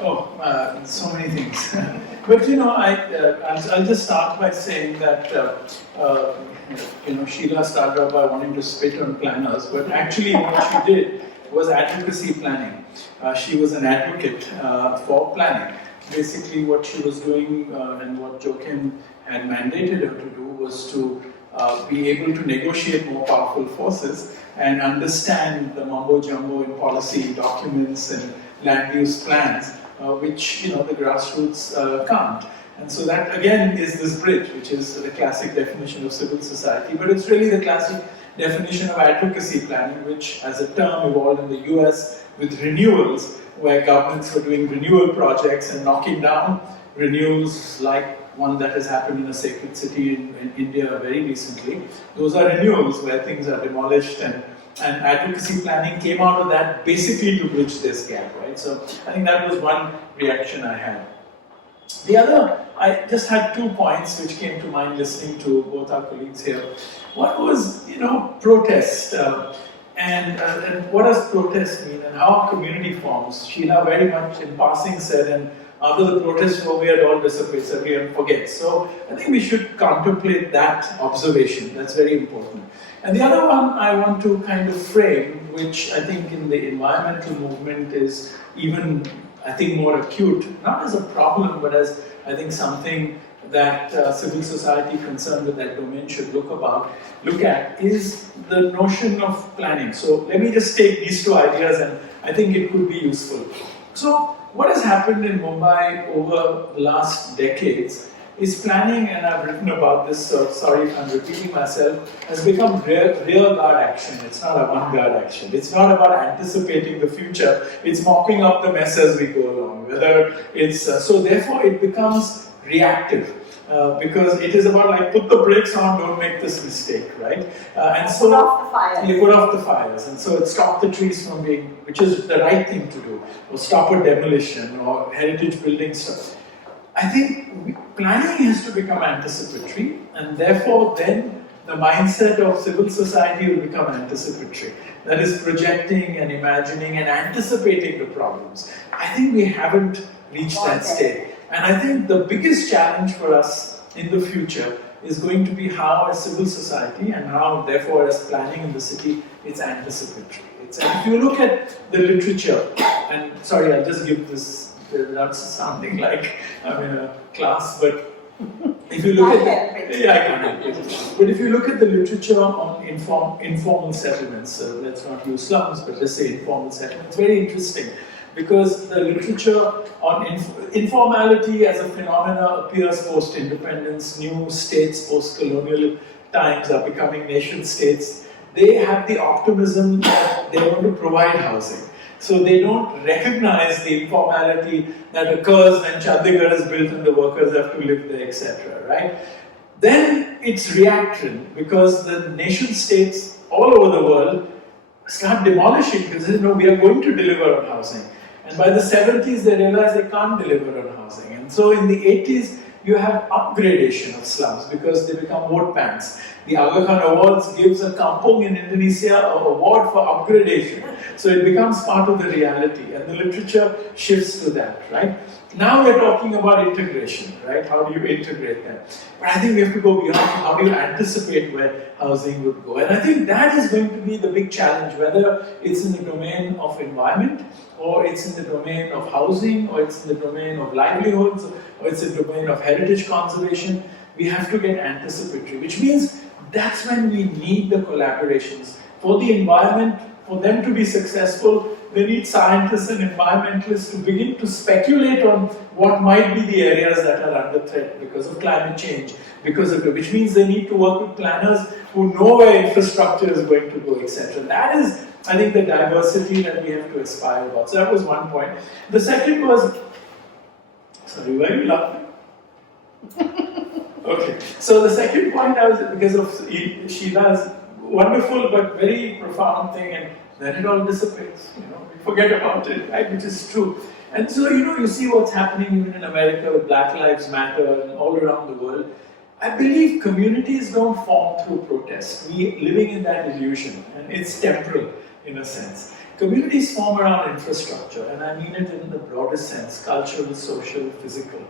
Oh, so many things. But I'll just start by saying that Sheela started off by wanting to spit on planners, but actually what she did was advocacy planning. She was an advocate for planning. Basically, what she was doing and what Joachim had mandated her to do was to be able to negotiate more powerful forces and understand the mumbo jumbo in policy documents and land use plans, which the grassroots can't. And so that again is this bridge, which is the classic definition of civil society, but it's really the classic definition of advocacy planning, which as a term evolved in the US with renewals, where governments were doing renewal projects and knocking down renewals like one that has happened in a sacred city in India very recently. Those are renewals where things are demolished, and advocacy planning came out of that basically to bridge this gap, right? So I think that was one reaction I had. The other, I just had 2 points which came to mind listening to both our colleagues here. One was, protest. And what does protest mean, and how are community forms? Sheela very much in passing said, and after the protest we had all dissipates, everyone forgets. So I think we should contemplate that observation. That's very important. And the other one I want to kind of frame, which I think in the environmental movement is even, I think, more acute, not as a problem, but as I think something that civil society concerned with that domain should look at, is the notion of planning. So let me just take these 2 ideas, and I think it could be useful. So what has happened in Mumbai over the last decades is planning, and I've written about this, so sorry if I'm repeating myself, has become rear guard action. It's not a one-guard action. It's not about anticipating the future. It's mopping up the mess as we go along. Whether it's so therefore it becomes reactive. Because it is about like, put the brakes on, don't make this mistake, right? And so put off the fires. You put off the fires, and so it stopped the trees from being, which is the right thing to do, or stop a demolition, or heritage building stuff. I think planning has to become anticipatory, and therefore then the mindset of civil society will become anticipatory. That is projecting and imagining and anticipating the problems. I think we haven't reached that stage. And I think the biggest challenge for us in the future is going to be how as civil society and how therefore as planning in the city, it's anticipatory. And if you look at the literature, and sorry, I'll just give this without sounding like I'm in a class, but if you look at but if you look at the literature on informal settlements, let's not use slums, but let's say informal settlements, it's very interesting because the literature on informality as a phenomena appears post-independence, new states post-colonial times are becoming nation states. They have the optimism that they want to provide housing. So they don't recognize the informality that occurs when Chandigarh is built and the workers have to live there, etc. Right? Then it's reaction because the nation states all over the world start demolishing because they know we are going to deliver on housing. And by the 70s they realize they can't deliver on housing. And so in the 80s you have upgradation of slums because they become vote banks. The Aga Khan Awards gives a kampung in Indonesia an award for upgradation. So it becomes part of the reality and the literature shifts to that, right? Now we're talking about integration, right? How do you integrate that? But I think we have to go beyond how do you anticipate where housing would go. And I think that is going to be the big challenge, whether it's in the domain of environment, or it's in the domain of housing, or it's in the domain of livelihoods, or it's in the domain of heritage conservation. We have to get anticipatory, which means that's when we need the collaborations. For the environment, for them to be successful, they need scientists and environmentalists to begin to speculate on what might be the areas that are under threat because of climate change, which means they need to work with planners who know where infrastructure is going to go, etc. That is, I think, the diversity that we have to aspire about. So that was one point. The second was, sorry, why are you laughing? Okay, so the second point I was, because of Sheela's wonderful but very profound thing, and then it all dissipates, we forget about it, right, which is true. And so, you see what's happening even in America with Black Lives Matter and all around the world. I believe communities don't form through protest. We living in that illusion, and it's temporal in a sense. Communities form around infrastructure, and I mean it in the broadest sense, cultural, social, physical.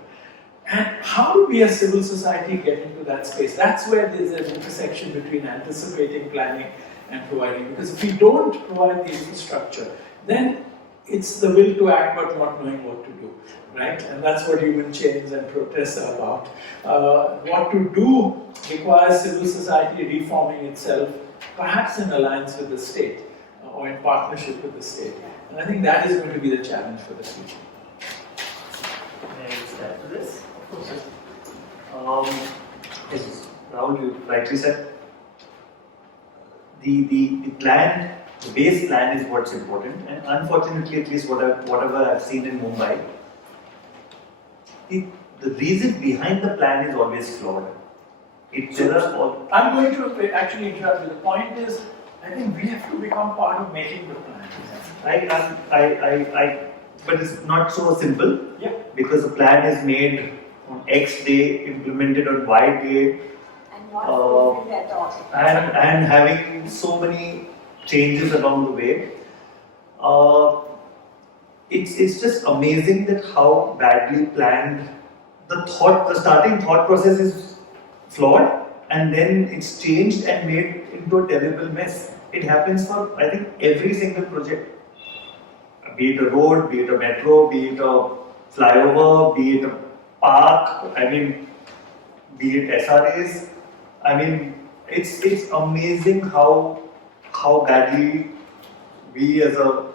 And how do we as civil society get into that space? That's where there's an intersection between anticipating, planning, and providing. Because if we don't provide the infrastructure, then it's the will to act but not knowing what to do, right? And that's what human chains and protests are about. What to do requires civil society reforming itself, perhaps in alliance with the state or in partnership with the state. And I think that is going to be the challenge for the future. May I just add to this? Yes, Rahul, you rightly said. The plan, the base plan is what's important, and unfortunately, at least whatever I've seen in Mumbai, the reason behind the plan is always flawed. I'm going to actually interrupt you. The point is, I think we have to become part of making the plan. But it's not so simple. Yeah. Because the plan is made on X day, implemented on Y day, And not fulfilled at all. and having so many changes along the way. It's just amazing that how badly planned the starting thought process is flawed, and then it's changed and made into a terrible mess. It happens for, I think, every single project. Be it a road, be it a metro, be it a flyover, be it a park, be it SRAs. It's amazing how badly we as a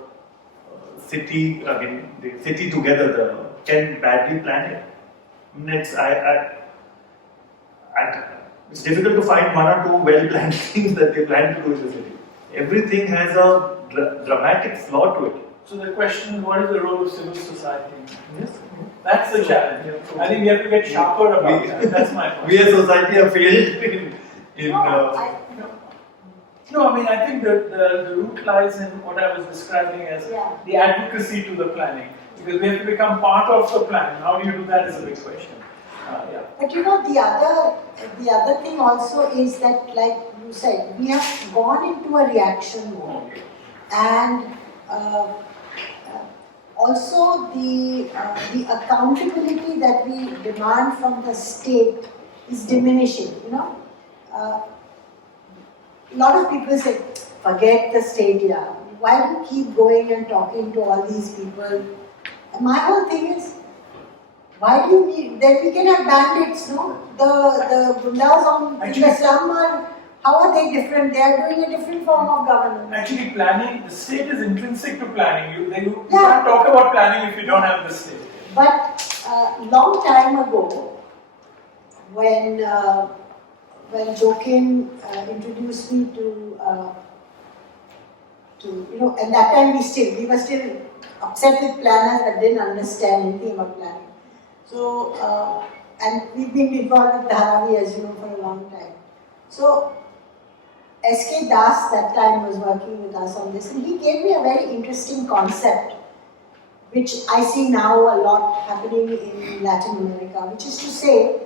city, the city together can badly plan it. It's difficult to find one or two well-planned things that they plan to do in the city. Everything has a dramatic flaw to it. So the question is, what is the role of civil society? Yes. That's the challenge. I think we have to get sharper about that. That's my point. We as society have failed in No, I think the root lies in what I was describing as the advocacy to the planning. Because we have to become part of the plan. How do you do that is a big question. But the other thing also is that, like you said, we have gone into a reaction mode. And also the accountability that we demand from the state is diminishing, you know. A lot of people say, forget the state, yeah. Why do you keep going and talking to all these people? And my whole thing is, why do you need, then we can have bandits, no? The gundas in the slum are, how are they different? They are doing a different form of governance. Actually, planning, the state is intrinsic to planning. You can't talk about planning if you don't have the state. But long time ago, when Jokin introduced me to you know, and that time we were still upset with planners but didn't understand anything about planning. So, and we've been involved with Dharavi, as you know, for a long time. So, S.K. Das that time was working with us on this, and he gave me a very interesting concept, which I see now a lot happening in Latin America, which is to say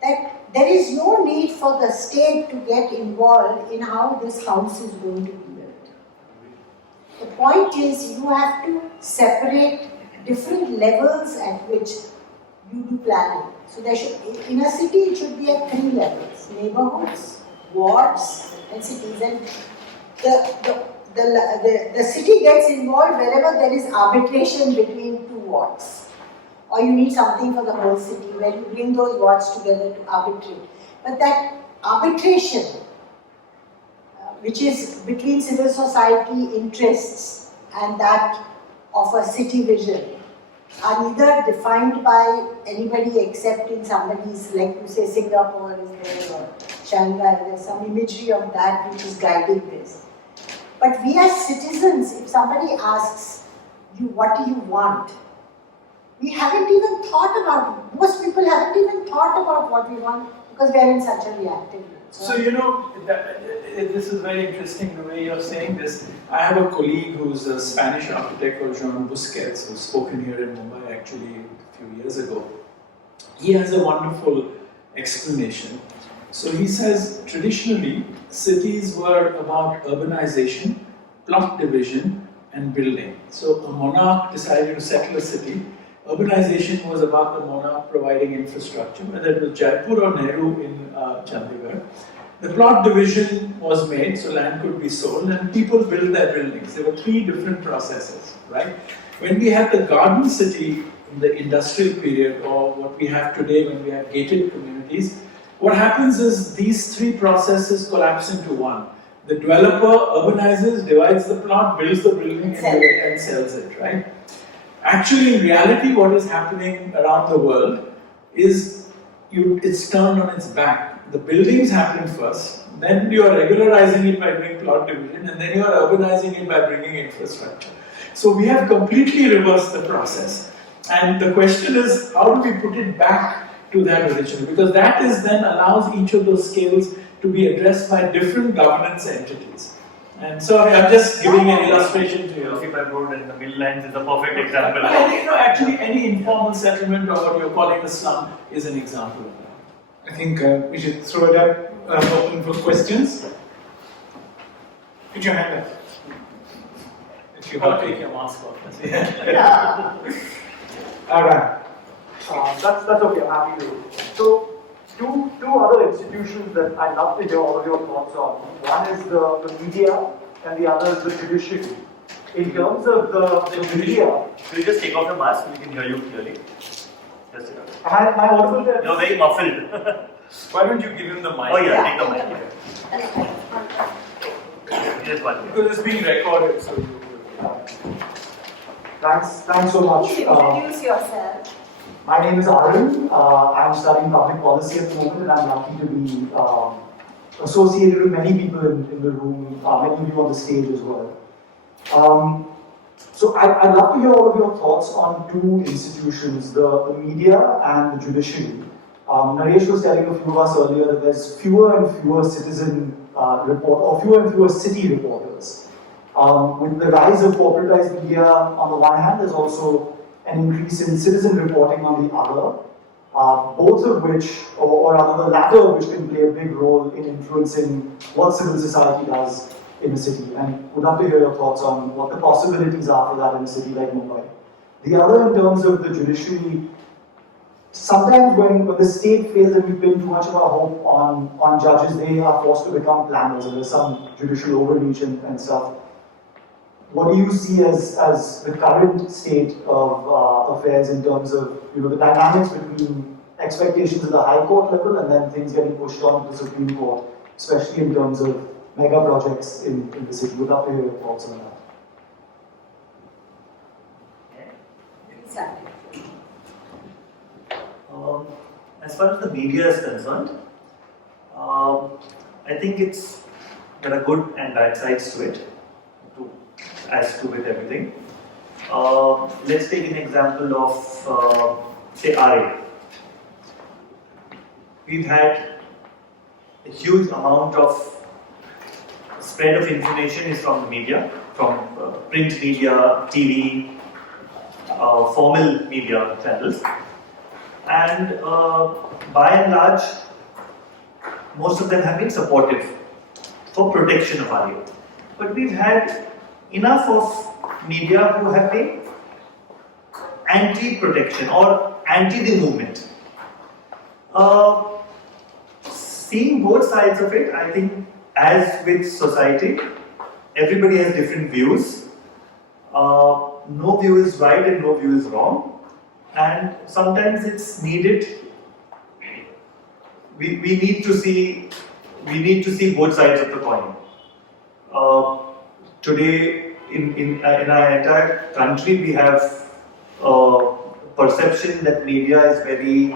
that there is no need for the state to get involved in how this house is going to be built. The point is, you have to separate different levels at which you do planning. So there should, in a city, it should be at 3 levels: neighborhoods, wards, and cities. And the city gets involved wherever there is arbitration between 2 wards, or you need something for the whole city where you bring those wards together to arbitrate. But that arbitration, which is between civil society interests and that of a city vision, are neither defined by anybody except in somebody's, like you say, Singapore is there or Shanghai, there's some imagery of that which is guiding this. But we as citizens, if somebody asks you, what do you want? We haven't even thought about it. Most people haven't even thought about what we want because we are in such a reactive mood. So you know, this is very interesting the way you're saying this. I have a colleague who's a Spanish architect called Jean Busquets, who's spoken here in Mumbai actually a few years ago. He has a wonderful explanation. So he says, traditionally, cities were about urbanization, plot division, and building. So a monarch decided to settle a city. Urbanization was about the monarch providing infrastructure, whether it was Jaipur or Nehru in Chandigarh. The plot division was made, so land could be sold, and people built their buildings. There were 3 different processes, right? When we had the garden city in the industrial period, or what we have today when we have gated communities, what happens is these 3 processes collapse into one. The developer urbanizes, divides the plot, builds the building, and sells it, right? Actually, in reality, what is happening around the world is it's turned on its back. The buildings happen first, then you are regularizing it by doing plot division, and then you are urbanizing it by bringing infrastructure. So we have completely reversed the process. And the question is, how do we put it back to that original? Because that is then allows each of those scales to be addressed by different governance entities. And sorry, I'm just giving an illustration to you. Occupied Road and the mill lines is a perfect example. And you know, actually, any informal settlement or what you're calling a slum is an example of that. I think we should throw it up open for questions. Put your hand up. If you I'll have take to. your mask off. All right. That's okay, I'm happy to. So, two other institutions that I'd love to hear all of your thoughts on. One is the media, and the other is the judiciary. In terms of the media, Will you just take off your mask? We can hear you clearly. Just take off. am I audible there? You're very muffled. Why don't you give him the mic? Oh yeah, take the mic. Just one. Because it's being recorded, so you Thanks so much. Introduce yourself. My name is Arun. I'm studying public policy at the moment, and I'm lucky to be associated with many people in the room, many of you on the stage as well. So I'd love to hear all of your thoughts on 2 institutions, the media and the judiciary. Naresh was telling a few of us earlier that there's fewer and fewer citizen fewer and fewer city reporters. With the rise of corporatized media on the one hand, there's also an increase in citizen reporting on the other, both of which, or rather the latter of which, can play a big role in influencing what civil society does in a city. And would love to hear your thoughts on what the possibilities are for that in a city like Mumbai. The other, in terms of the judiciary, sometimes when the state fails and we pin too much of our hope on judges, they are forced to become planners, and there's some judicial overreach and stuff. What do you see as the current state of affairs in terms of the dynamics between expectations at the High Court level and then things getting pushed on to the Supreme Court, especially in terms of mega projects in the city? Would love to hear your thoughts on that. Exactly. As far as the media is concerned, I think there are good and bad sides to it, as to with everything. Let's take an example of, say, RA. We've had a huge amount of spread of information is from the media, from print media, TV, formal media channels, and by and large, most of them have been supportive for protection of our youth. But we've had enough of media who have been anti-protection or anti the movement. Seeing both sides of it, I think, as with society, everybody has different views. No view is right and no view is wrong, and sometimes it's needed. We need to see both sides of the coin. Today, in our entire country, we have perception that media is very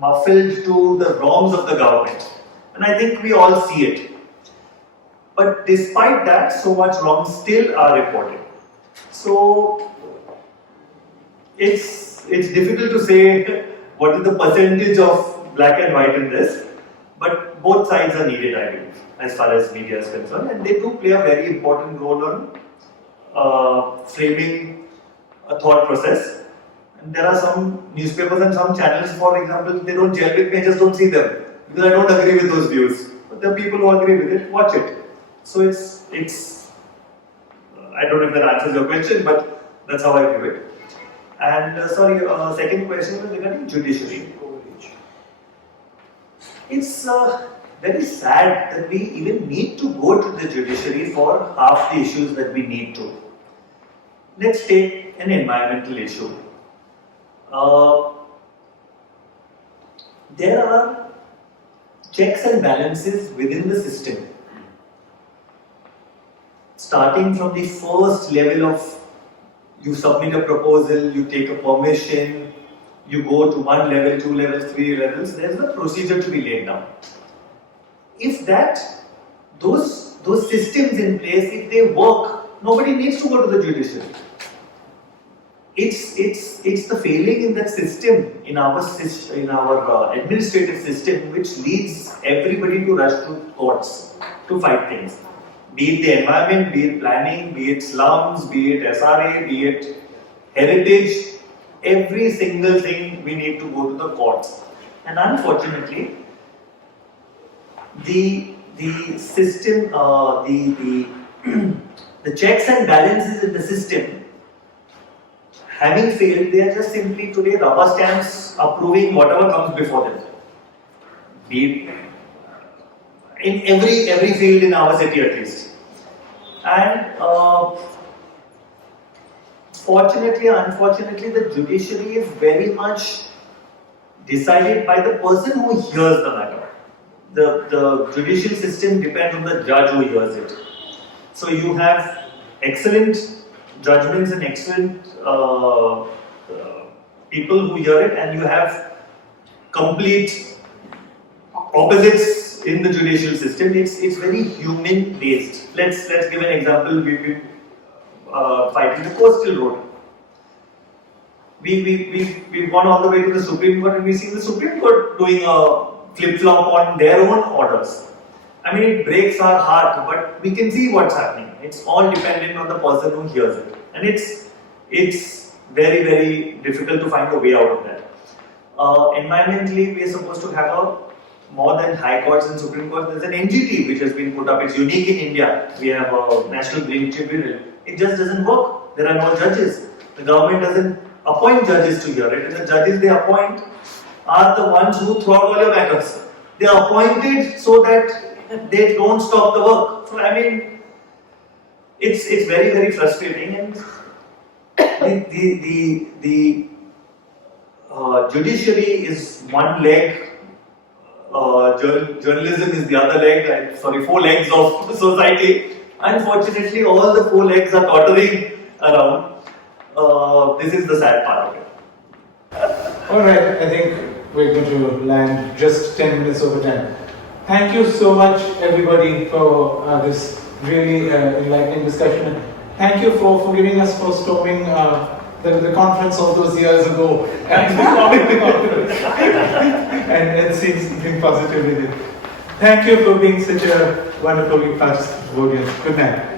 muffled to the wrongs of the government, and I think we all see it. But despite that, so much wrongs still are reported. So it's difficult to say what is the percentage of black and white in this, but both sides are needed, I believe, as far as media is concerned, and they do play a very important role on framing a thought process. And there are some newspapers and some channels, for example, they don't gel with me, I just don't see them, because I don't agree with those views. But there are people who agree with it, watch it. So it's I don't know if that answers your question, but that's how I view it. And second question was regarding judiciary. It's very sad that we even need to go to the judiciary for half the issues that we need to. Let's take an environmental issue. There are checks and balances within the system. Starting from the first level of, you submit a proposal, you take a permission, you go to 1 level, 2 levels, 3 levels, there's a procedure to be laid down. If those systems in place, if they work, nobody needs to go to the judiciary. It's the failing in that system, in our administrative system, which leads everybody to rush to courts to fight things. Be it the environment, be it planning, be it slums, be it SRA, be it heritage, every single thing we need to go to the courts. And unfortunately, the system, the checks and balances in the system, having failed, they are just simply today rubber stamps approving whatever comes before them. Be it in every field in our city at least. And unfortunately, the judiciary is very much decided by the person who hears the matter. The judicial system depends on the judge who hears it. So you have excellent judgments and excellent people who hear it, and you have complete opposites in the judicial system. It's very human based. Let's give an example. We've been fighting the coastal road. We've gone all the way to the Supreme Court, and we see the Supreme Court doing a flip-flop on their own orders. I mean, it breaks our heart, but we can see what's happening. It's all dependent on the person who hears it, and it's very, very difficult to find a way out of that. Environmentally, we are supposed to have a more than high courts and Supreme Court, there's an NGT which has been put up. It's unique in India. We have a National Green Tribunal. It just doesn't work. There are no judges. The government doesn't appoint judges to hear it, and the judges they appoint are the ones who throw out all your matters. They are appointed so that they don't stop the work. So I mean, it's very, very frustrating, and the judiciary is one leg, journalism is the other leg, 4 legs of society. Unfortunately, all the 4 legs are tottering around. This is the sad part of it. Alright, I think we're going to land just 10 minutes over time. Thank you so much, everybody, for this really enlightening discussion. Thank you for giving us for storming the conference all those years ago. And seeing something positive in it. Thank you for being such a wonderful participant audience. Good night.